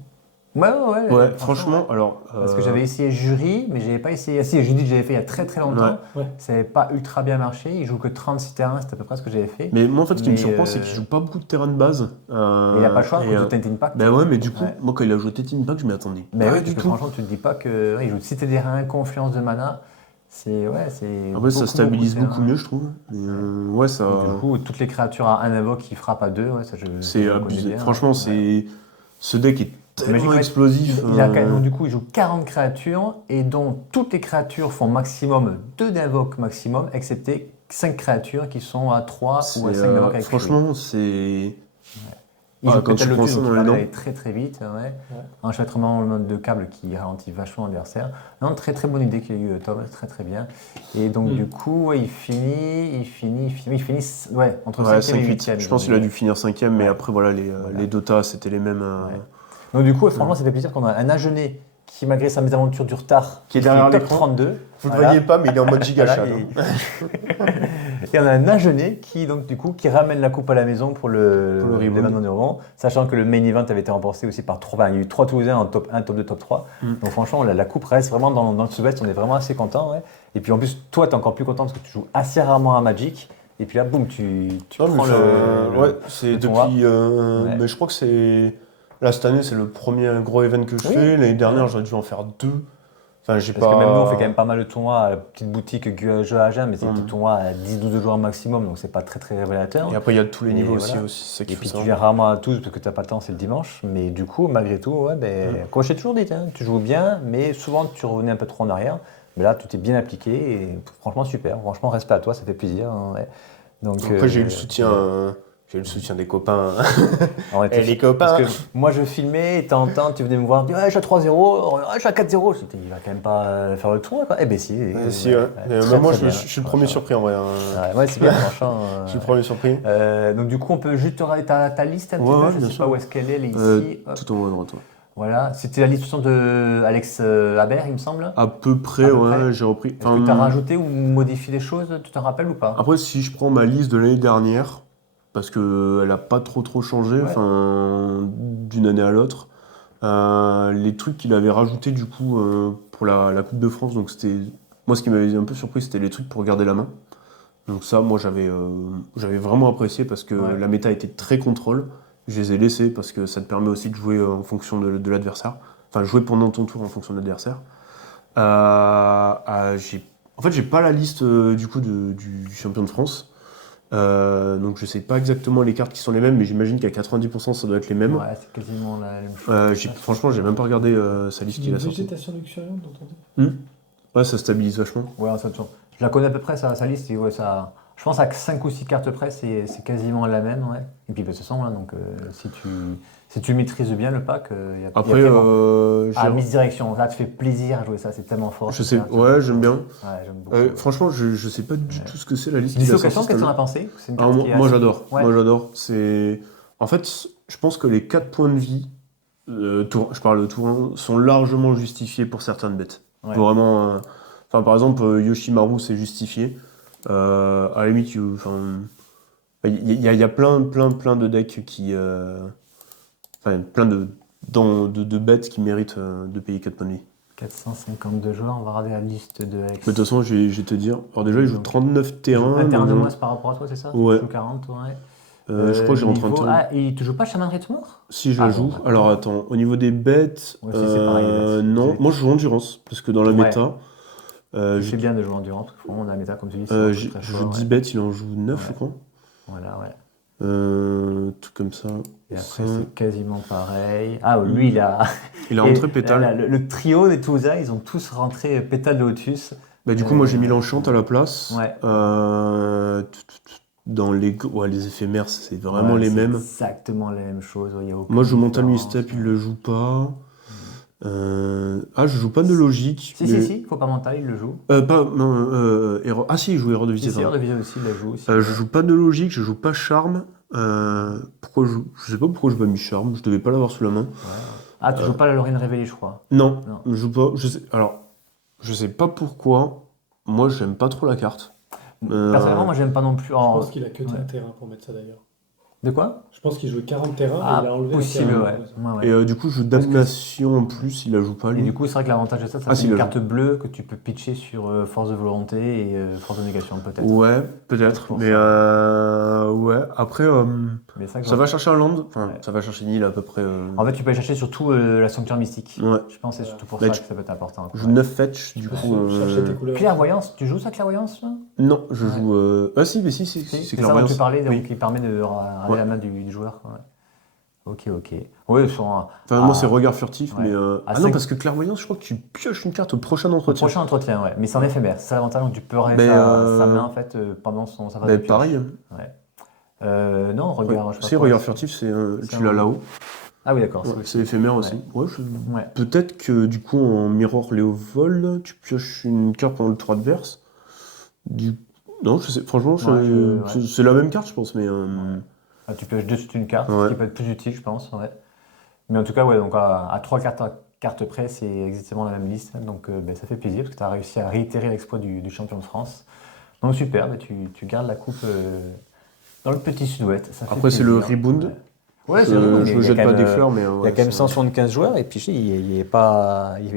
Ouais, franchement, alors. Parce que j'avais essayé jury, mais j'avais pas essayé. Ah si, jury que j'avais fait il y a très très longtemps. Ouais. Ça n'avait pas ultra bien marché. Il joue que 36 terrains, c'est à peu près ce que j'avais fait. Mais moi, en fait, ce qui me Mais, surprend, c'est qu'il joue pas beaucoup de terrain de base. Et il n'a pas le choix, et, quand tu Impact. Bah ouais, mais du coup, Ouais. moi, quand il a joué Team Impact, je m'y attendais. Mais pas oui, du parce que tout. franchement, tu te dis pas que. Ouais, il joue si t'es des reins, confiance de mana. C'est. Ouais, c'est. Après, ça stabilise beaucoup mieux. mieux, je trouve. Mais, ouais, ça. Et du coup, toutes les créatures à un invoque qui frappent à 2, ouais, ça je. C'est je abusé. connais bien. Franchement, Ouais. ce deck est tellement Magic, ouais. explosif. Il a quand même, donc, du coup, il joue 40 créatures et dont toutes les créatures font maximum 2 d'invoque maximum, excepté 5 créatures qui sont à 3 ou à 5 d'invoque avec franchement, c'est. Il joue quand tu Pétale prends Lotus, ça donc dans il les va dents. aller très très vite. Ouais. Enchevêtrement le mode de câble qui ralentit vachement l'adversaire. Non, très très bonne idée qu'il a eu Tom, très très bien. Et donc du coup, ouais, il finit ouais, entre 5e et 8e. Je pense qu'il a dû finir 5e, mais après, voilà, les Dota, c'était les mêmes. Ouais. Donc du coup, franchement, ça fait plaisir qu'on a un Agenais qui, malgré sa mésaventure du retard, Qui est derrière top l'écran. 32. Vous ne le voyez pas, mais il est en mode giga Voilà, chat. et on a un Agenais qui, donc, du coup, qui ramène la coupe à la maison pour le rebound. l'événement de Rouen, sachant que le main event avait été remporté aussi par 3. Il y a eu 3 Toulousains en top 1, top 2, top 3. Donc franchement, la coupe reste vraiment dans le sud-ouest, on est vraiment assez content. Ouais. Et puis en plus, toi, tu es encore plus content parce que tu joues assez rarement à Magic. Et puis là, boum, tu Non, prends mais ouais, c'est le tournoi. depuis. Ouais. Mais je crois que c'est. Là, cette année, c'est le premier gros event que je Oui. fais. L'année dernière, j'aurais dû en faire 2. Enfin, j'ai Parce pas. que même nous, on fait quand même pas mal de tournois à la petite boutique jeu à Agen, mais c'est des tournois à 10-12 joueurs maximum, donc c'est pas très très révélateur. Et après, il y a tous les Et niveaux voilà. aussi, c'est ça Et qu'il puis faut tu savoir. viens rarement à tous parce que tu n'as pas le temps, c'est le dimanche. Mais du coup, malgré tout, ouais, comme je t'ai toujours dit, hein, tu joues bien, mais souvent tu revenais un peu trop en arrière. Mais là, tout est bien appliqué et franchement super. Franchement, respect à toi, ça fait plaisir. Hein, ouais. Donc, Après, j'ai eu le soutien des copains. Et les copains. Parce que moi, je filmais, et de temps en temps, tu venais me voir, dire, je suis à 3-0, je suis à 4-0. Je dis, il va quand même pas faire le tour, quoi. Eh ben si. Si, ouais. Très, moi, très je bien. suis le premier surpris en vrai. Ouais, c'est bien, franchement. Je suis le premier surpris. Donc du coup, on peut juste regarder ta liste un petit Ouais, peu. ouais, Je bien sais sûr. pas où est-ce qu'elle est, elle est ici. Hop. Tout en haut à droite. Ouais. Voilà, c'était la liste de Alex Habert, il me semble. À peu près, À peu ouais, près. j'ai repris. Est-ce que tu as rajouté ou modifié des choses, tu t'en rappelles ou pas? Après, si je prends ma liste de l'année dernière, parce qu'elle n'a pas trop changé, Ouais. enfin, d'une année à l'autre, Les trucs qu'il avait rajoutés du coup pour la Coupe de France, donc c'était. Moi, ce qui m'avait un peu surpris, c'était les trucs pour garder la main. Donc ça, moi, j'avais vraiment apprécié parce que Ouais. la méta était très contrôle. Je les ai laissés parce que ça te permet aussi de jouer en fonction de l'adversaire. Enfin, jouer pendant ton tour en fonction de l'adversaire. En fait, j'ai pas la liste du coup du champion de France. Donc je sais pas exactement les cartes qui sont les mêmes, mais j'imagine qu'à 90% ça doit être les mêmes. Ouais, c'est quasiment la même chose. Franchement, j'ai même pas regardé sa liste Il y a qu'il une a sortie. végétation luxuriante dans ton livre. Ouais, ça stabilise vachement. Ouais, ça, je la connais à peu près, sa liste. Et ouais, ça, je pense à 5 ou 6 cartes près, c'est quasiment la même. Ouais. Et puis, bah, de toute façon, là, donc, si tu maîtrises bien le pack, il y a Après, Ah, Misdirection, là, tu fais plaisir à jouer ça, c'est tellement fort. je sais, ça, ouais, j'aime bien. Ouais, j'aime beaucoup. Franchement, je sais pas du tout ce que c'est la liste qu'il a Dislocation, sortie. qu'est-ce que t'en as pensé? C'est une Ah, carte moi, qui est moi, assez- j'adore. Ouais. Moi j'adore. En fait, je pense que les 4 points de vie, je parle de tour 1, sont largement justifiés pour certaines bêtes. Ouais. Vraiment. Enfin, par exemple, Yoshimaru, c'est justifié. À la limite, il y a plein de decks qui. Enfin, plein de bêtes qui méritent de payer 4 points de vie. 452 joueurs, on va regarder la liste de Alex. Mais de toute façon, je vais te dire. Alors, déjà, il joue Donc, 39 terrains. Un terrain de donc, moins par rapport à toi, c'est ça? Ouais. Tu joues 40, ouais. Je crois que j'ai rentré un Niveau... terrain. Ah, et tu joues pas Shaman Ritual? Si je la Ah, joue. bon, d'accord. Alors attends, au niveau des bêtes, Ouais, si, c'est pareil, les bêtes. non, C'est- moi je joue Endurance, parce que dans la Ouais. méta, C'est bien de jouer Endurance, parce que vraiment, la méta, comme tu dis, c'est je très joue fort. 10 Ouais. bêtes, il en joue 9 je Ouais. crois. Voilà, ouais. Tout comme ça. Et Ça. après, c'est quasiment pareil. Ah, lui, il a. Il a rentré Et Pétale. là, le trio des Touza, ils ont tous rentré Pétale de Lotus. Bah, du coup, moi j'ai mis l'enchant à la place. Ouais. Dans les éphémères, c'est vraiment Ouais, les c'est mêmes. exactement la même chose. Il y a aucune Moi je joue Mental différence. Misstep, il le joue pas. Je joue pas de logique. Si, faut pas mental, il le joue. Ah si, il joue Héros de Si, Visée. si, Hors de Visée aussi, il la joue aussi. Je joue pas de logique, je joue pas charme. Je sais pas pourquoi je pas mis charme, je devais pas l'avoir sous la main. Ouais. Ah, tu joues pas la Lorraine Révélée, je crois. Non, Non. je joue pas. Alors, je sais pas pourquoi. Moi, j'aime pas trop la carte. Personnellement, moi, j'aime pas non plus. Je pense qu'il a que 30 terrains pour mettre ça d'ailleurs. De quoi? Je pense qu'il jouait 40 terrains Ah, et il a enlevé un possible, terrain. ouais. Ouais. Et du coup, je joue Damnation en plus, il la joue pas Et lui. du coup, c'est vrai que l'avantage de ça, Ah, c'est si, une le carte bleue que tu peux pitcher sur Force de Volonté et Force de Négation, peut-être. Ouais, peut-être. Pour Mais ouais, après, Mais c'est vrai que ça va chercher un land. Enfin, Ouais. ça va chercher une île à peu près. En fait, tu peux aller chercher surtout la Sanctuaire Mystique. Ouais. Je pense que c'est surtout pour Bah, ça tu- que ça peut être important. Je joue 9 fetch, du Tu peux coup. chercher tes couleurs. Clairvoyance, tu joues ça, Clairvoyance là? Non, je Ouais. joue. Ah si, mais si, Si, c'est c'est ça dont clairvoyance. tu parlais, donc, Oui. qui permet de regarder Ouais. la main du joueur. Quoi. Ok. Oui, sur un, Enfin, moi, c'est regard furtif, ouais. mais. À Ah non, cinq- parce que clairvoyance, je crois que tu pioches une carte au prochain au entretien. prochain entretien, ouais. Mais c'est en éphémère, c'est ça l'avantage, donc tu peux regarder Mais, sa main en fait pendant sa phase de pioche. Pareil. Non, regarde, je sais pas Si, quoi, regard c'est- furtif, c'est tu l'as un- là-haut. Ah oui, d'accord. Ouais, c'est c'est éphémère aussi. Ouais, Ouais. peut-être que du coup, en Mirror Léovol, tu pioches une carte pendant le tour adverse. Non, je sais, franchement, Ouais, c'est la même carte, je pense, mais. Ah, tu pioches de suite une carte, Ouais. ce qui peut être plus utile, je pense. Ouais. Mais en tout cas, ouais, donc à 3 cartes près, c'est exactement la même liste. Donc ça fait plaisir parce que tu as réussi à réitérer l'exploit du champion de France. Donc super, tu gardes la coupe dans le petit sud-ouest. Ça fait Après, c'est le plaisir. rebound. Ouais, je c'est le rebound, mais je il me y a jette quand pas même, des fleurs, mais. Il y a quand même 175 joueurs et puis il n'y avait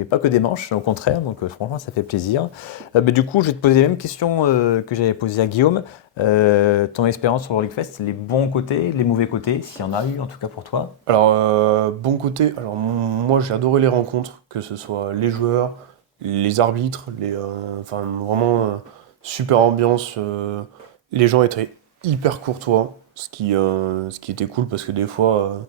pas que des manches, au contraire, donc franchement ça fait plaisir. Mais du coup, je vais te poser les mêmes questions que j'avais posées à Guillaume. Ton expérience sur le League Fest, les bons côtés, les mauvais côtés, s'il y en a eu en tout cas pour toi. Alors, bon côté, alors moi j'ai adoré les rencontres, que ce soit les joueurs, les arbitres, enfin vraiment super ambiance. Les gens étaient hyper courtois, ce qui était cool parce que des fois,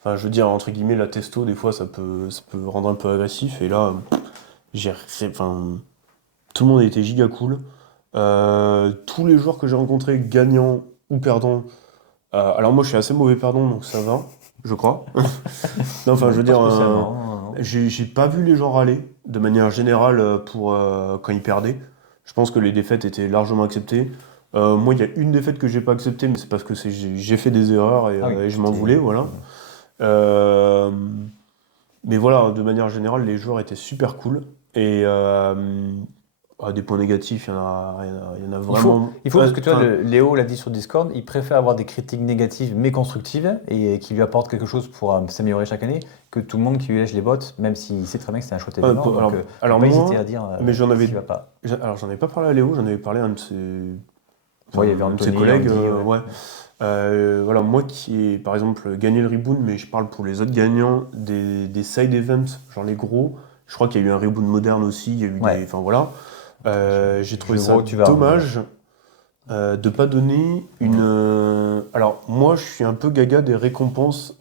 enfin je veux dire entre guillemets la testo, des fois ça peut rendre un peu agressif et là, enfin tout le monde était giga cool. Tous les joueurs que j'ai rencontrés, gagnants ou perdants. Alors moi je suis assez mauvais perdant donc ça va, je crois. Non, enfin je veux dire, Pas spécialement, non. j'ai pas vu les gens râler de manière générale pour quand ils perdaient. Je pense que les défaites étaient largement acceptées. Moi il y a une défaite que j'ai pas acceptée mais c'est parce que j'ai fait des erreurs Ah oui, et je m'en c'est- voulais, voilà. Euh, mais voilà, de manière générale les joueurs étaient super cool et Des points négatifs, il y en a Il faut, vraiment. parce que tu vois, Enfin, Léo l'a dit sur Discord, il préfère avoir des critiques négatives mais constructives et qui lui apportent quelque chose pour s'améliorer chaque année que tout le monde qui lui lèche les bottes, même s'il sait très bien que c'est un chouette événement. alors, Donc, alors faut pas moi, hésiter à dire mais j'en si avais, tu vas pas. alors j'en avais pas parlé à Léo, j'en avais parlé à un de ses, Ouais, il y avait un de ses Anthony, collègues, Andy, ouais. Voilà, moi qui ai par exemple gagné le reboot, mais je parle pour les autres gagnants des side events, genre les gros. Je crois qu'il y a eu un reboot moderne aussi, il y a eu Ouais. des. Enfin voilà. J'ai trouvé Je ça vois où tu vas, dommage de pas donner une. Alors moi je suis un peu gaga des récompenses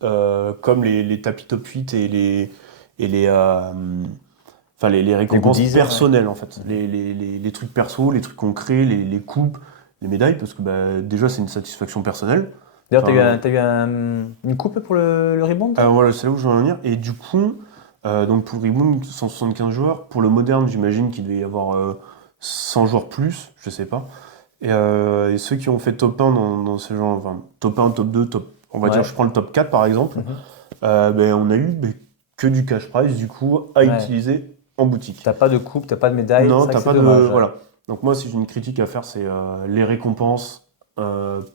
comme les tapis top 8 et les, enfin, les récompenses goodies, personnelles en fait. Les trucs perso, les trucs concrets, les coupes, les médailles, parce que bah, déjà c'est une satisfaction personnelle. D'ailleurs, Enfin, t'as eu une coupe pour le rebound, toi voilà, c'est là où je veux en venir. Et du coup, donc pour le Reboot, 175 joueurs. Pour le moderne, j'imagine qu'il devait y avoir 100 joueurs plus, je sais pas. Et ceux qui ont fait top 1 dans ce genre, enfin, top 1, top 2, on va dire, je prends le top 4 par exemple, Mhm. ben, on a eu que du cash prize du coup à Ouais. utiliser en boutique. T'as pas de coupe, t'as pas de médaille, Non, c'est vrai t'as que pas c'est de. dommage. Voilà. Donc, moi, si j'ai une critique à faire, c'est les récompenses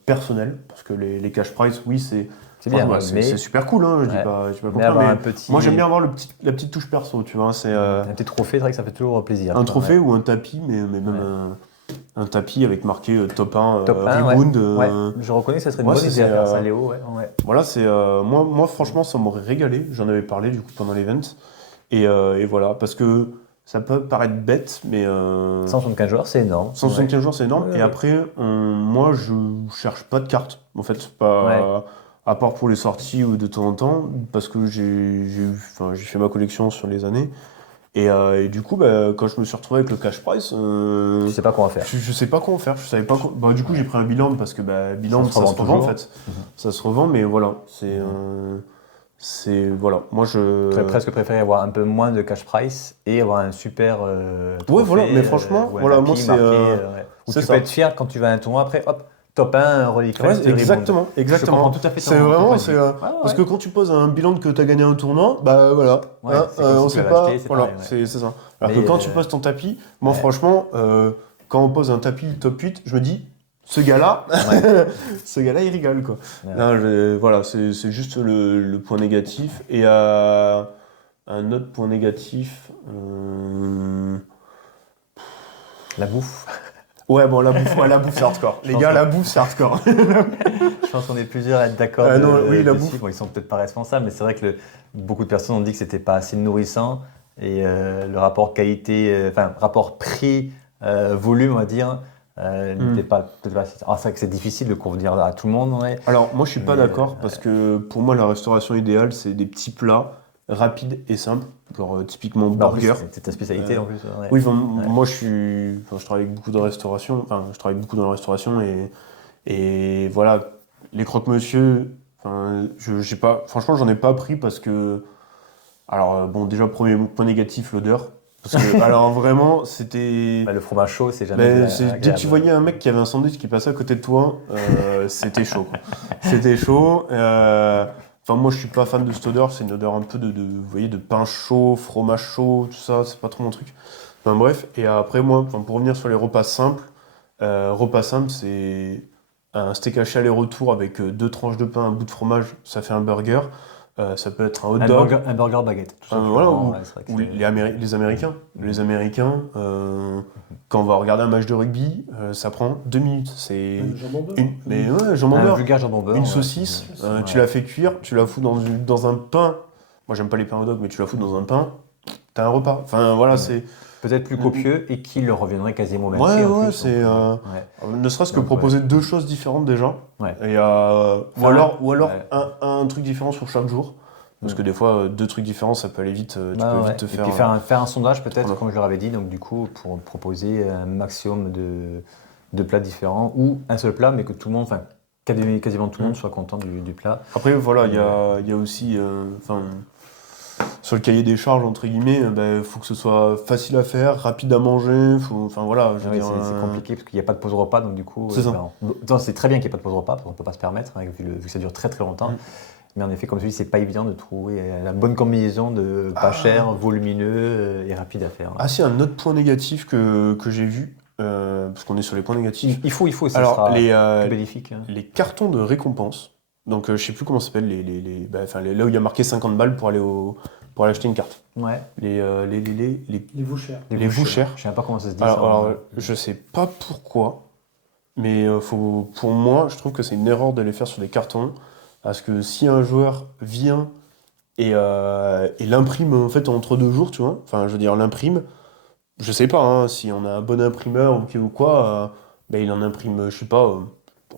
personnelles. Parce que les cash prize, oui, c'est. C'est bien, Franchement, ouais, c'est mais, c'est super cool, hein, je dis ouais. pas le Mais contraire, avoir mais un petit, moi, j'aime bien avoir la petite touche perso, tu vois. C'est un petit trophée, c'est vrai que ça fait toujours plaisir. un quoi, trophée ouais. ou un tapis, mais même un tapis avec marqué top 1 Top 1, Rebound. ouais. Je reconnais que ça serait une moi, bonne c'est- idée à c'est, faire ça, Léo. Ouais, ouais. Voilà, c'est moi, franchement, ça m'aurait régalé. J'en avais parlé du coup pendant l'event. Et voilà, parce que ça peut paraître bête, mais 175 joueurs, c'est énorme. 175 jours, c'est énorme. Ouais, Et ouais. après, moi, je cherche pas de cartes, en fait, Ouais. pas à part pour les sorties ou de temps en temps, parce que j'ai fait ma collection sur les années. Et du coup, bah, quand je me suis retrouvé avec le cash price, Tu sais pas quoi en faire. je sais pas quoi en faire. Je savais pas bah, du coup, j'ai pris un bilan parce que bilan, Ça se ça revend se revend en toujours. fait. Ça se revend, mais voilà, voilà. Moi, Presque préféré avoir un peu moins de cash price et avoir un super Ouais, voilà, trophée, mais franchement, ou un voilà, tapis moi, c'est marqué, ouais. Où c'est tu ça. peux être fier quand tu vas à un tournoi après, hop, top 1, Rolly Ouais, Crest, Rebound. exactement, Je exactement. comprends tout à fait C'est ton vraiment, point de vue. Ouais, parce ouais. que quand tu poses un bilan que tu as gagné un tournoi, bah voilà, Ouais, hein, c'est comme si on tu sait l'avais pas, acheté, c'est voilà, pareil, ouais. c'est ça. Alors Mais, que quand tu poses ton tapis, moi ouais. franchement, quand on pose un tapis top 8, je me dis, ce gars-là, Ouais. ce gars-là, il rigole quoi. Ouais. Là, voilà, c'est juste le point négatif. Et un autre point négatif, La bouffe. ouais, bon, la bouffe c'est hardcore. Les pense gars, que- la bouffe c'est hardcore. Je pense qu'on est plusieurs à être d'accord Non, oui, la dessus. bouffe. Bon, ils sont peut-être pas responsables, mais c'est vrai que beaucoup de personnes ont dit que c'était pas assez nourrissant et le rapport qualité, enfin rapport prix volume, on va dire, n'était pas. Peut-être pas assez. Alors, c'est vrai que c'est difficile de convenir à tout le monde, ouais. Alors, moi, je suis pas Mais, d'accord parce que pour moi, la restauration idéale, c'est des petits plats rapides et simples, genre typiquement Bah, en plus, burger. c'est ta spécialité en plus. Ouais. Oui, enfin, moi, je travaille avec beaucoup de restauration, enfin, je travaille beaucoup dans la restauration et voilà, les croque-monsieur, enfin, j'ai pas, franchement, j'en ai pas pris parce que, alors, bon, déjà, premier point négatif, l'odeur. Parce que, alors, vraiment, c'était. Bah, le fromage chaud, c'est jamais Dès que agréable. tu voyais un mec qui avait un sandwich qui passait à côté de toi, c'était chaud, quoi. C'était chaud. Enfin, moi, je suis pas fan de cette odeur. C'est une odeur un peu vous voyez, de pain chaud, fromage chaud, tout ça. C'est pas trop mon truc. Enfin, bref. Et après, moi, enfin, pour revenir sur les repas simples, c'est un steak haché aller-retour avec 2 tranches de pain, un bout de fromage. Ça fait un burger. Ça peut être un hot dog. Un burger baguette. Tout simplement. Voilà, Ouais, c'est vrai que ou c'est- les Américains. Les Américains, quand on va regarder un match de rugby, ça prend 2 minutes. C'est Jambon beurre. mais ouais, jambon un beurre, vulgaire jambon beurre. une ouais. saucisse, Ouais. tu la fais cuire, tu la fous dans un pain. Moi, j'aime pas les pains au dog, mais tu la fous dans un pain, t'as un repas. Enfin, voilà, c'est. Peut-être plus copieux et qui le reviendrait quasiment au même Ouais, prix, en ouais, plus, c'est. donc, ouais. Ne serait-ce que Donc, proposer 2 choses différentes déjà. Ouais. Et, ou Enfin, alors ouais. un truc différent sur chaque jour. Parce que des fois, 2 trucs différents, ça peut aller vite. Tu Bah, peux ouais. vite te Et faire. puis faire un sondage peut-être, Voilà. comme je leur avais dit, donc du coup pour proposer un maximum de plats différents ou un seul plat, mais que tout le monde, enfin quasiment tout le monde soit content du plat. Après, voilà, il y a aussi, enfin, sur le cahier des charges, entre guillemets, faut que ce soit facile à faire, rapide à manger, enfin voilà, je veux Oui, dire, c'est compliqué parce qu'il n'y a pas de pause repas, donc du coup, C'est ça. non, c'est très bien qu'il n'y ait pas de pause repas, parce qu'on ne peut pas se permettre, hein, vu que ça dure très très longtemps. Mais en effet, comme tu dis, c'est pas évident de trouver la bonne combinaison de pas cher, volumineux et rapide à faire. Ah, c'est un autre point négatif que j'ai vu, parce qu'on est sur les points négatifs. Il faut, ça Alors, sera bénéfique. les cartons de récompense, donc je sais plus comment ça s'appelle, là où il y a marqué 50 balles pour aller acheter une carte. Ouais. Les vouchers. Les vouchers. Je sais pas comment ça se dit. Alors, je sais pas pourquoi, mais pour moi, je trouve que c'est une erreur de les faire sur des cartons, parce que si un joueur vient et l'imprime en fait entre 2 jours, tu vois, enfin je veux dire l'imprime, je sais pas, hein, si on a un bon imprimeur ou quoi, il en imprime, je sais pas,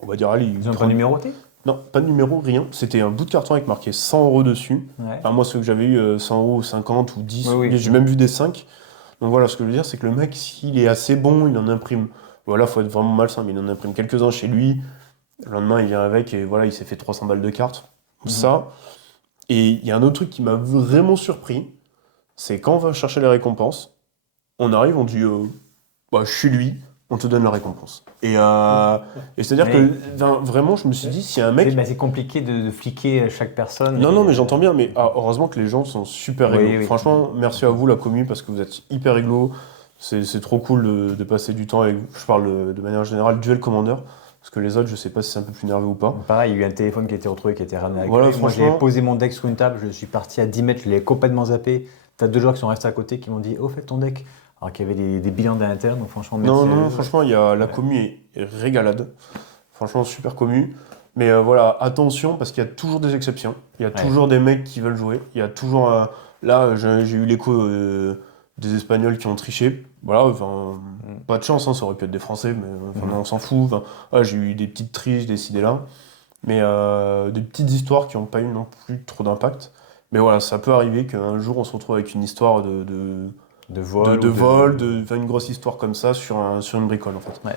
on va dire allez. Ils ont pas numéroté ? Non, pas de numéro, rien. C'était un bout de carton avec marqué 100 € dessus. Ouais. Enfin, moi, ceux que j'avais eu, 100 €, 50 ou 10, Oui. j'ai même vu des 5. Donc voilà, ce que je veux dire, c'est que le mec, s'il est assez bon, il en imprime. Voilà, faut être vraiment malsain, mais il en imprime quelques-uns chez lui. Le lendemain, il vient avec et voilà, il s'est fait 300 balles de cartes. Ça. Et il y a un autre truc qui m'a vraiment surpris, c'est quand on va chercher les récompenses, on arrive, on dit je suis lui, on te donne la récompense. Et c'est-à-dire que vraiment, je me suis dit, si un mec. Mais c'est compliqué de fliquer chaque personne. Non, mais j'entends bien, mais heureusement que les gens sont super réglo. Oui. Franchement, merci à vous, la commu, parce que vous êtes hyper réglo. C'est trop cool de passer du temps avec vous. Je parle de manière générale Duel Commander, parce que les autres, je sais pas si c'est un peu plus nerveux ou pas. Pareil, il y a eu un téléphone qui a été retrouvé, qui a été ramené avec Voilà, lui. Moi, franchement- j'ai posé mon deck sur une table, je suis parti à 10 mètres, je l'ai complètement zappé. T'as 2 joueurs qui sont restés à côté qui m'ont dit « Oh, fais ton deck !» Alors qu'il y avait des bilans à l'intérieur, donc franchement, merci. Non, franchement, la commu est régalade. Franchement, super commu. Mais voilà, attention, parce qu'il y a toujours des exceptions. Il y a toujours des mecs qui veulent jouer. Il y a toujours... là, j'ai eu l'écho des Espagnols qui ont triché. Voilà, pas de chance, hein, ça aurait pu être des Français, mais non, on s'en fout. J'ai eu des petites triches, des ci, des là. Mais des petites histoires qui n'ont pas eu non plus trop d'impact. Mais voilà, ça peut arriver qu'un jour, on se retrouve avec une histoire de vol, une grosse histoire comme ça sur une bricole en fait. Ouais.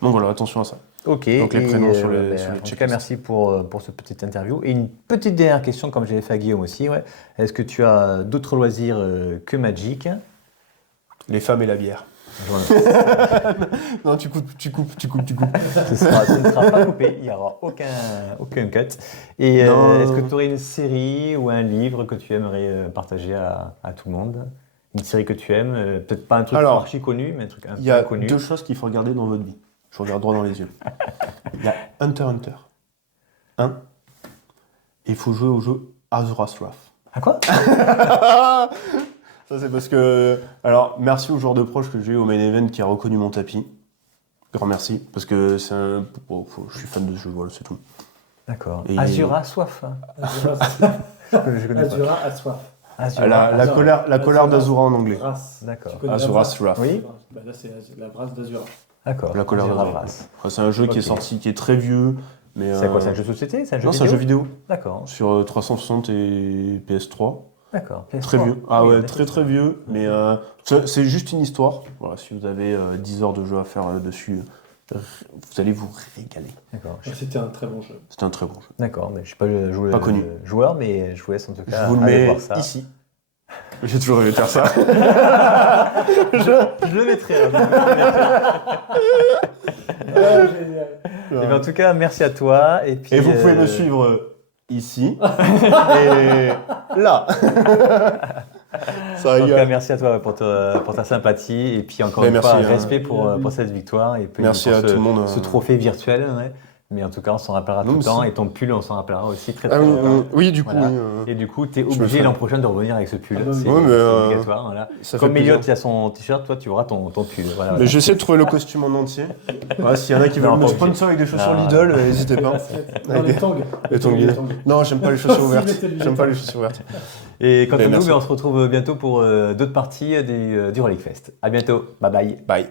Donc voilà, attention à ça. Ok. Donc les prénoms sur les En tout checklists. cas, merci pour cette petite interview. Et une petite dernière question, comme j'avais fait à Guillaume aussi. Ouais. Est-ce que tu as d'autres loisirs que Magic ? Les femmes et la bière. Voilà. Non, tu coupes. Ce ne sera pas coupé, il n'y aura aucun cut. Et est-ce que tu aurais une série ou un livre que tu aimerais partager à tout le monde ? Une série que tu aimes, peut-être pas un truc archi connu, mais un truc un Il y a peu connu. 2 choses qu'il faut regarder dans votre vie. Je vous regarde droit dans les yeux. Il y a Hunter x Hunter. Et il faut jouer au jeu Azura's Wrath. Ah quoi ? Ça c'est parce que... Alors, merci au joueur de proche que j'ai eu au main event qui a reconnu mon tapis. Grand merci, parce que c'est un... je suis fan de ce jeu, voilà, c'est tout. D'accord. Et- Azura soif. Je connais pas. Azura a soif. Azura. La colère d'Azura en anglais. Race. D'accord. Tu connais Azura's la brasse? Wrath. Oui. Bah là, c'est la brasse d'Azura. D'accord. La colère Azura d'Azura. Brass. C'est un jeu qui est Ok. sorti, qui est très vieux. Mais, C'est quoi, c'est un jeu de société ? C'est un jeu Non, c'est un jeu vidéo. D'accord. Sur 360 et PS3. D'accord. Très vieux. Ah Oui, ouais, on est- très vieux. Mais c'est juste une histoire. Voilà, si vous avez 10 heures de jeu à faire dessus, vous allez vous régaler. D'accord. C'était un très bon jeu. C'est un très bon jeu. D'accord, mais je ne suis pas le Pas connu. joueur, mais je vous laisse en tout cas Je vous le aller mets voir ça. ici. J'ai toujours rêvé de faire ça. Je le mettrai. Génial. Et bien, en tout cas, merci à toi. Et, puis, Et vous pouvez me suivre ici et là. Ça En tout cas, régale. merci à toi pour ta sympathie. Et puis, encore Mais une merci, fois, hein. respect pour cette victoire. Et puis, Merci pour à tout le monde. Ce trophée virtuel. Ouais. Mais en tout cas, on s'en rappellera Non, tout le mais temps. si. Et ton pull, on s'en rappellera aussi très Ah très oui, longtemps. oui, du coup, Voilà. oui, Et du coup, tu es Je me obligé ferai. l'an prochain de revenir avec ce pull. Ah bah oui. C'est Ouais, mais, c'est obligatoire. Voilà. ça fait Comme plaisir. Elliot, il a son t-shirt, toi, tu auras ton pull. Voilà, Mais j'essaie de trouver le costume en entier. Ouais, s'il y en a qui Non, veulent me pas sponsor avec des chaussures Non. Lidl, n'hésitez pas. Non, les tangs. Les tangs. Non, j'aime pas les chaussures ouvertes. J'aime pas les chaussures ouvertes. Et quant à nous, merci. on se retrouve bientôt pour d'autres parties du Relic Fest. À bientôt. Bye bye. Bye.